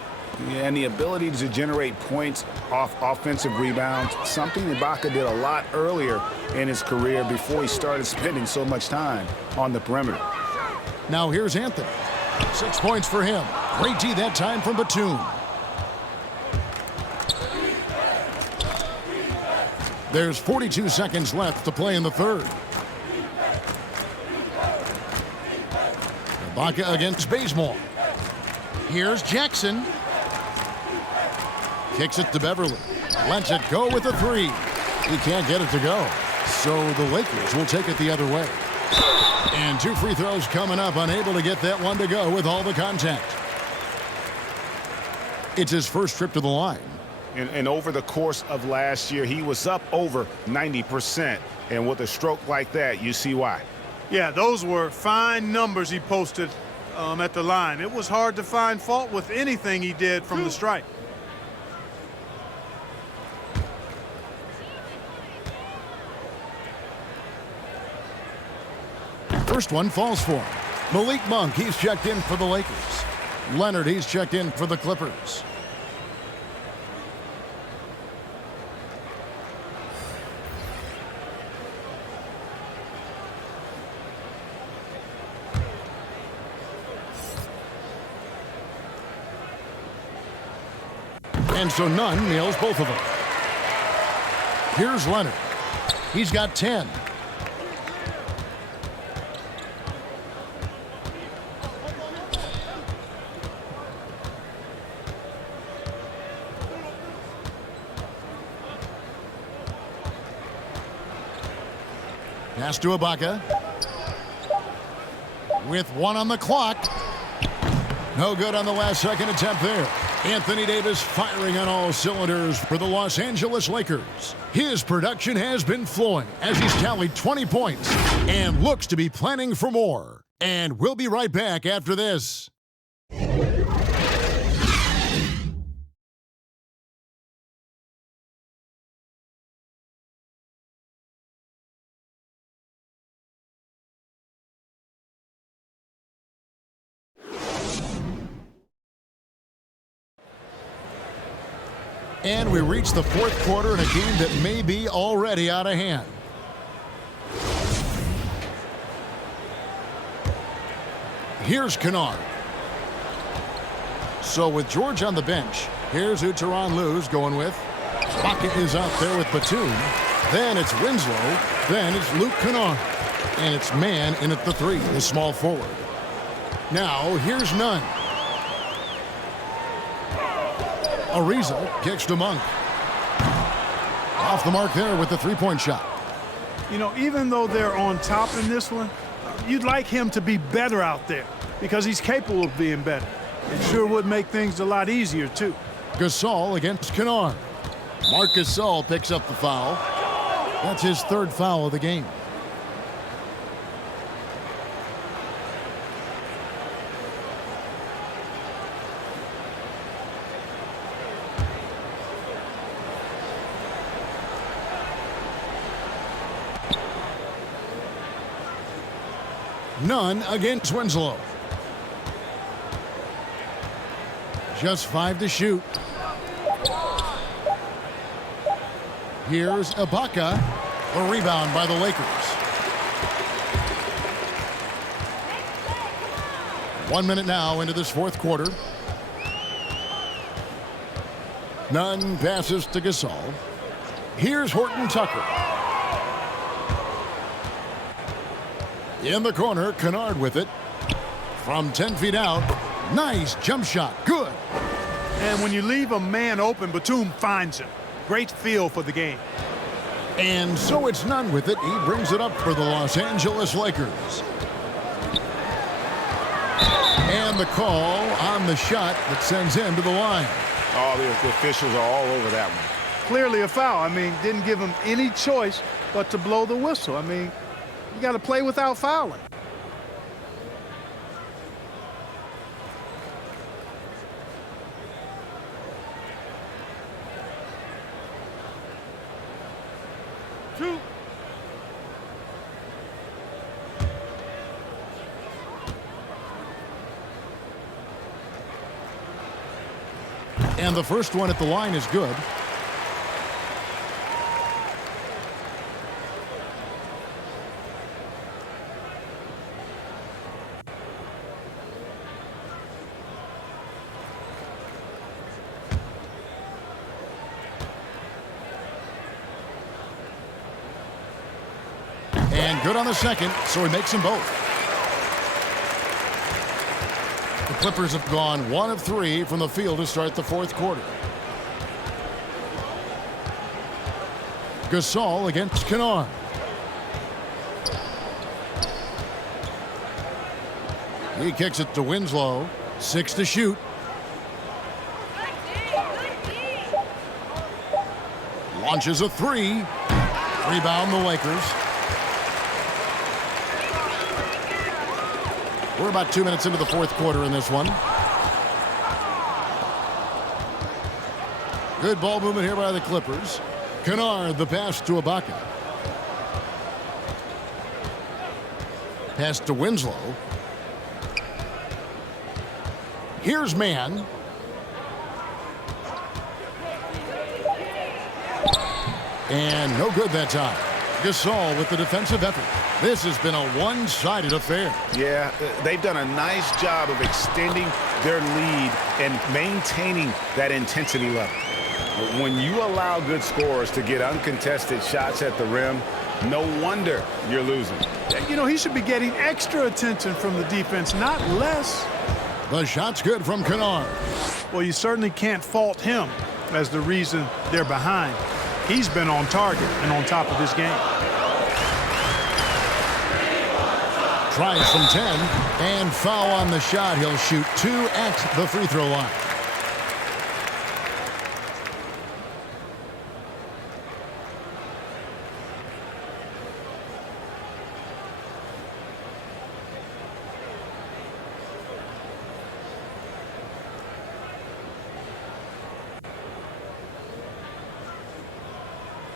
Yeah, and the ability to generate points off offensive rebounds, something Ibaka did a lot earlier in his career before he started spending so much time on the perimeter. Now here's Anthony. 6 points for him. Great D that time from Batum. There's 42 seconds left to play in the third. Ibaka against Bazemore. Here's Jackson. Kicks it to Beverley. Lets it go with a 3. He can't get it to go. So the Lakers will take it the other way. And 2 free throws coming up. Unable to get that one to go with all the contact. It's his first trip to the line. And over the course of last year, he was up over 90%. And with a stroke like that, you see why. Yeah, those were fine numbers he posted at the line. It was hard to find fault with anything he did from the stripe. First one falls for him. Malik Monk, he's checked in for the Lakers. Leonard, he's checked in for the Clippers. And so Nunn nails both of them. Here's Leonard. He's got 10. Pass to Ibaka. With 1 on the clock. No good on the last second attempt there. Anthony Davis firing on all cylinders for the Los Angeles Lakers. His production has been flowing as he's tallied 20 points and looks to be planning for more. And we'll be right back after this. And we reach the fourth quarter in a game that may be already out of hand. Here's Kennard. So with George on the bench, here's who Tyronn Lue's going with. Pocket is out there with Batum. Then it's Winslow. Then it's Luke Kennard. And it's man in at the 3, the small forward. Now here's Nunn. Ariza kicks to Monk. Off the mark there with the three-point shot. You know, even though they're on top in this one, you'd like him to be better out there because he's capable of being better. It sure would make things a lot easier, too. Gasol against Kennard. Marc Gasol picks up the foul. That's his 3rd foul of the game. Nunn against Winslow. Just 5 to shoot. Here's Ibaka. A rebound by the Lakers. 1 minute now into this fourth quarter. Nunn passes to Gasol. Here's Horton Tucker. In the corner, Kennard with it. From 10 feet out, nice jump shot, good. And when you leave a man open, Batum finds him. Great feel for the game. And so it's Nunn with it. He brings it up for the Los Angeles Lakers. And the call on the shot that sends him to the line. Oh, the officials are all over that one. Clearly a foul. I mean, didn't give him any choice but to blow the whistle. I mean, you got to play without fouling. Two. And the first one at the line is good. And good on the second, so he makes them both. The Clippers have gone 1 of 3 from the field to start the fourth quarter. Gasol against Kennard. He kicks it to Winslow. 6 to shoot. Launches a 3. Rebound the Lakers. We're about 2 minutes into the fourth quarter in this one. Good ball movement here by the Clippers. Kennard, the pass to Ibaka. Pass to Winslow. Here's Mann. And no good that time. Gasol with the defensive effort. This has been a one-sided affair. Yeah, they've done a nice job of extending their lead and maintaining that intensity level. When you allow good scorers to get uncontested shots at the rim, no wonder you're losing. You know, he should be getting extra attention from the defense, not less. The shot's good from Kennard. Well, you certainly can't fault him as the reason they're behind. He's been on target and on top of his game. Tries from 10 and foul on the shot. He'll shoot 2 at the free throw line.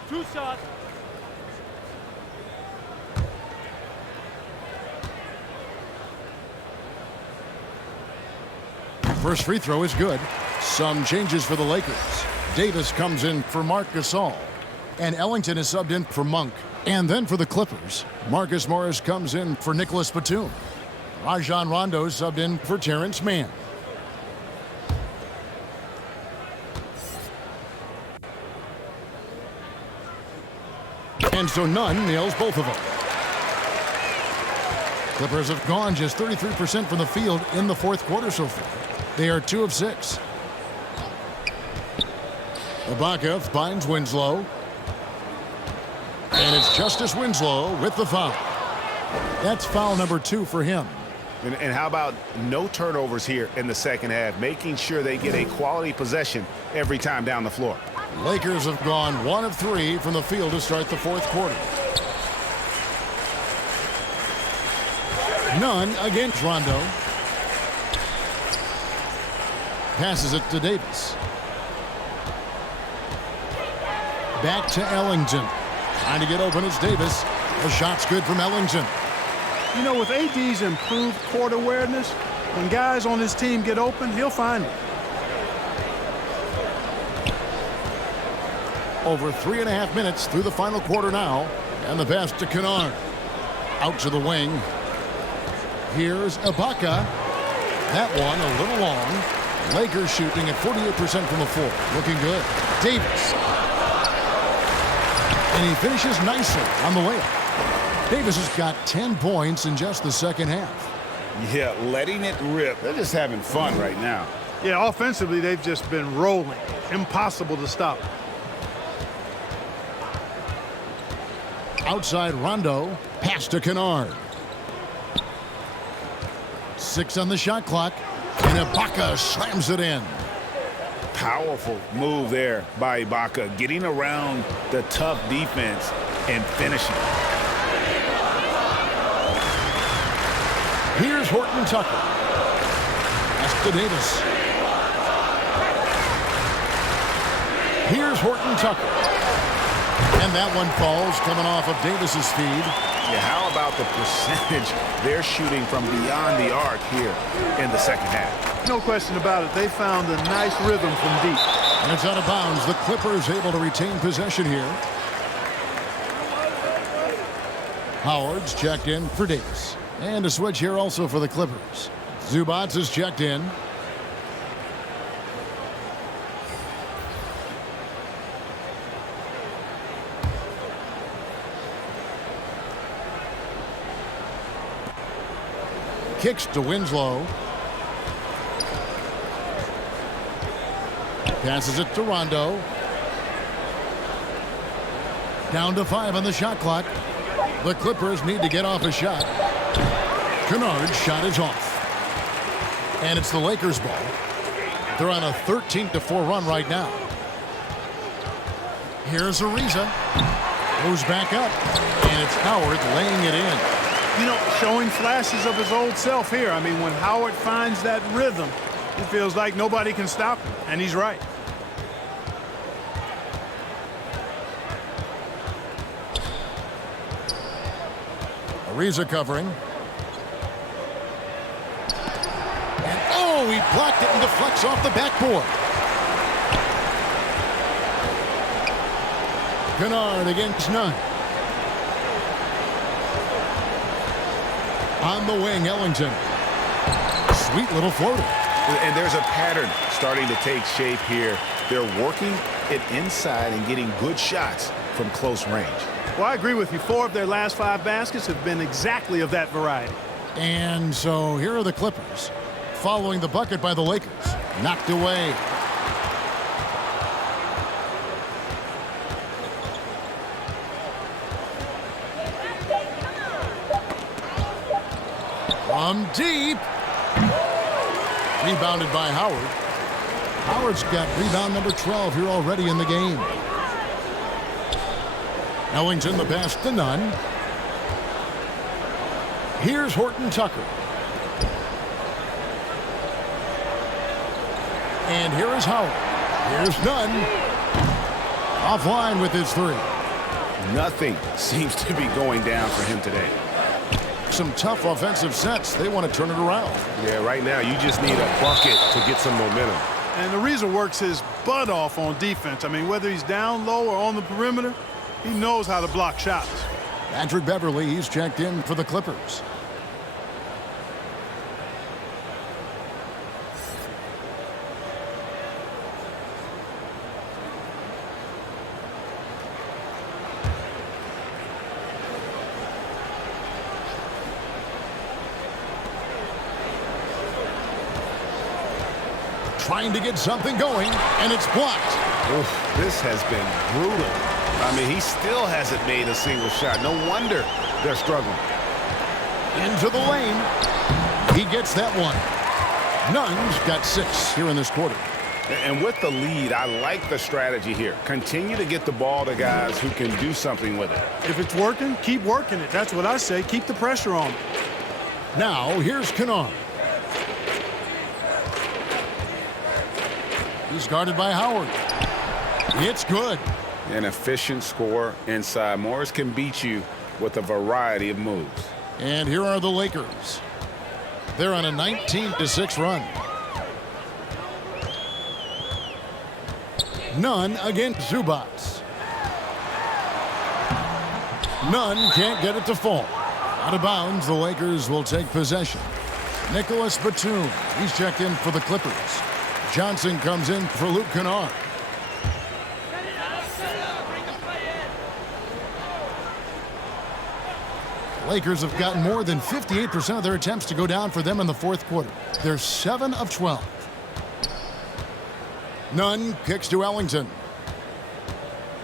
Two shots. First free throw is good. Some changes for the Lakers. Davis comes in for Marc Gasol. And Ellington is subbed in for Monk. And then for the Clippers, Marcus Morris comes in for Nicholas Batum. Rajon Rondo subbed in for Terrence Mann. And so Nunn nails both of them. Clippers have gone just 33% from the field in the fourth quarter so far. They are 2 of 6. Ibaka finds Winslow. And it's Justice Winslow with the foul. That's foul number 2 for him. And how about no turnovers here in the second half, making sure they get a quality possession every time down the floor. Lakers have gone 1 of 3 from the field to start the fourth quarter. Nunn against Rondo. Passes it to Davis. Back to Ellington. Trying to get open is Davis. The shot's good from Ellington. You know, with AD's improved court awareness, when guys on his team get open, he'll find it. Over 3.5 minutes through the final quarter now. And the pass to Kennard. Out to the wing. Here's Ibaka. That one a little long. Lakers shooting at 48% from the floor. Looking good. Davis. And he finishes nicely on the layup. Davis has got 10 points in just the second half. Yeah, letting it rip. They're just having fun right now. Yeah, offensively, they've just been rolling. Impossible to stop. Outside Rondo. Pass to Kennard. 6 on the shot clock. And Ibaka slams it in. Powerful move there by Ibaka, getting around the tough defense and finishing. Here's Horton Tucker. Pass to Davis. Here's Horton Tucker. And that one falls coming off of Davis's feed. Yeah, how about the percentage they're shooting from beyond the arc here in the second half? No question about it. They found a nice rhythm from deep. And it's out of bounds. The Clippers able to retain possession here. Howard's checked in for Davis. And a switch here also for the Clippers. Zubats is checked in. Kicks to Winslow. Passes it to Rondo. Down to 5 on the shot clock. The Clippers need to get off a shot. Kennard's shot is off. And it's the Lakers' ball. They're on a 13-4 run right now. Here's Ariza. Goes back up. And it's Howard laying it in. you know, showing flashes of his old self here. I mean, when Howard finds that rhythm, he feels like nobody can stop him, and he's right. Ariza covering. And oh, he blocked it and deflects off the backboard. Kennard against Nunn. On the wing, Ellington. Sweet little floater. And there's a pattern starting to take shape here. They're working it inside and getting good shots from close range. Well, I agree with you. 4 of their last 5 baskets have been exactly of that variety. And so here are the Clippers following the bucket by the Lakers. Knocked away. From deep. Rebounded by Howard. Howard's got rebound number 12 here already in the game. Ellington the pass to Nunn. Here's Horton Tucker. And here is Howard. Here's Nunn. Offline with his 3. Nothing seems to be going down for him today. Some tough offensive sets. They want to turn it around. Yeah, right now you just need a bucket to get some momentum. And Ariza works his butt off on defense. I mean, whether he's down low or on the perimeter, he knows how to block shots. Patrick Beverly, he's checked in for the Clippers. Trying to get something going, and it's blocked. Oof, this has been brutal. I mean, he still hasn't made a single shot. No wonder they're struggling. Into the lane. He gets that one. Nunn's got 6 here in this quarter. And with the lead, I like the strategy here. Continue to get the ball to guys who can do something with it. If it's working, keep working it. That's what I say. Keep the pressure on. Now, here's Kennard. He's guarded by Howard. It's good. An efficient score inside. Morris can beat you with a variety of moves. And here are the Lakers. They're on a 19-6 run. Nunn against Zubats. Nunn can't get it to fall. Out of bounds, the Lakers will take possession. Nicholas Batum, he's checked in for the Clippers. Johnson comes in for Luke Kennard. Lakers have gotten more than 58% of their attempts to go down for them in the 4th quarter. They're 7 of 12. Nunn kicks to Ellington.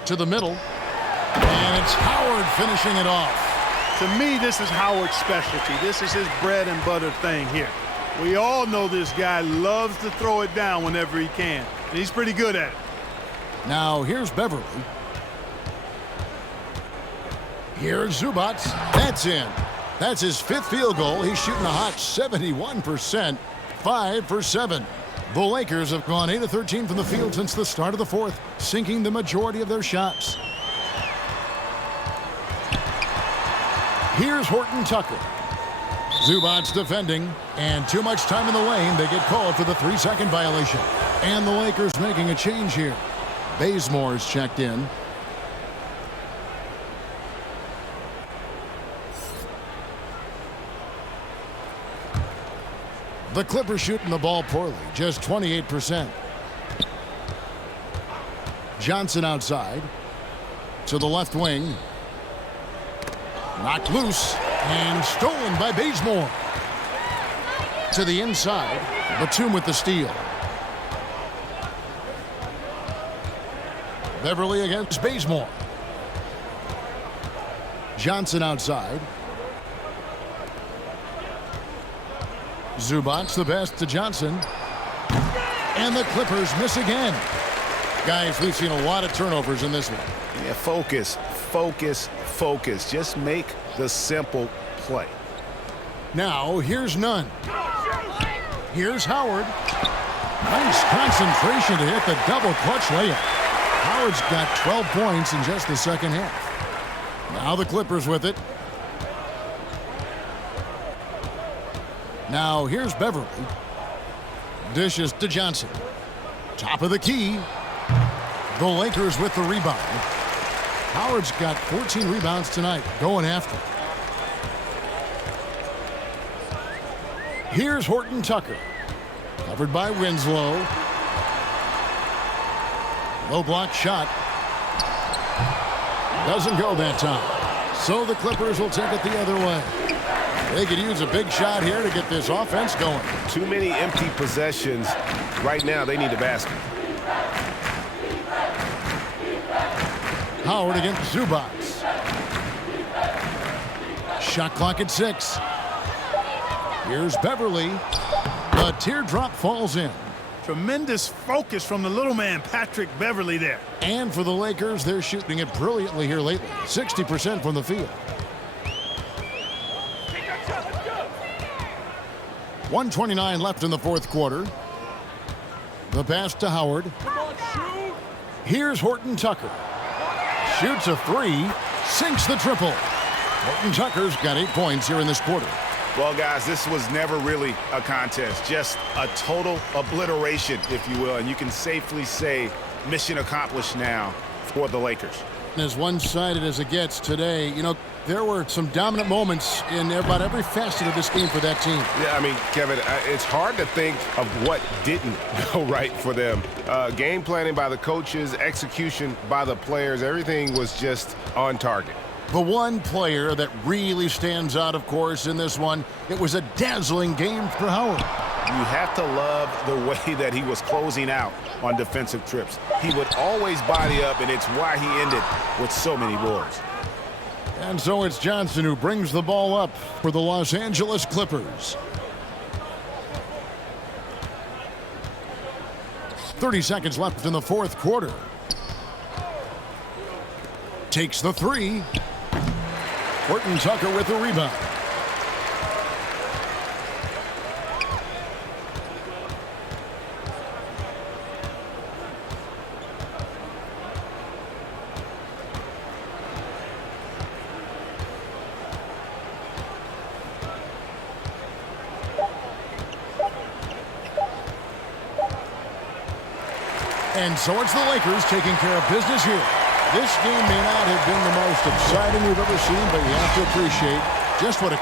To the middle. And it's Howard finishing it off. To me, this is Howard's specialty. This is his bread and butter thing here. We all know this guy loves to throw it down whenever he can. And he's pretty good at it. Now, here's Beverly. Here's Zubats. That's in. That's his 5th field goal. He's shooting a hot 71%. 5 for 7. The Lakers have gone 8 of 13 from the field since the start of the 4th, sinking the majority of their shots. Here's Horton Tucker. Zubats defending, and too much time in the lane. They get called for the 3-second violation. And the Lakers making a change here. Bazemore's checked in. The Clippers shooting the ball poorly, just 28%. Johnson outside. To the left wing. Knocked loose and stolen by Bazemore. To the inside. Batum with the steal. Beverly against Bazemore. Johnson outside. Zubats the best to Johnson. And the Clippers miss again. Guys, we've seen a lot of turnovers in this one. Yeah, focus, focus, focus. Just make the simple play. Now, here's Nunn. Here's Howard. Nice concentration to hit the double clutch layup. Howard's got 12 points in just the second half. Now the Clippers with it. Now here's Beverly. Dishes to Johnson. Top of the key. The Lakers with the rebound. Howard's got 14 rebounds tonight, going after. Here's Horton Tucker. Covered by Winslow. Low block shot. Doesn't go that time. So the Clippers will take it the other way. They could use a big shot here to get this offense going. Too many empty possessions. Right now, they need a basket. Howard against Zubac. Shot clock at 6. Here's Beverly. The teardrop falls in. Tremendous focus from the little man, Patrick Beverly, there. And for the Lakers, they're shooting it brilliantly here lately. 60% from the field. 1:29 left in the fourth quarter. The pass to Howard. Here's Horton Tucker. Shoots a 3, sinks the triple. Horton Tucker's got 8 points here in this quarter. Well, guys, this was never really a contest, just a total obliteration, if you will, and you can safely say mission accomplished now for the Lakers. As one-sided as it gets today, you know, there were some dominant moments in about every facet of this game for that team. Yeah, I mean, Kevin, it's hard to think of what didn't go right for them. Game planning by the coaches, execution by the players, everything was just on target. The one player that really stands out, of course, in this one, it was a dazzling game for Howard. You have to love the way that he was closing out on defensive trips. He would always body up, and it's why he ended with so many boards. And so it's Johnson who brings the ball up for the Los Angeles Clippers. 30 seconds left in the fourth quarter. Takes the 3. Horton Tucker with the rebound. And so it's the Lakers taking care of business here. This game may not have been the most exciting we've ever seen, but you have to appreciate just what a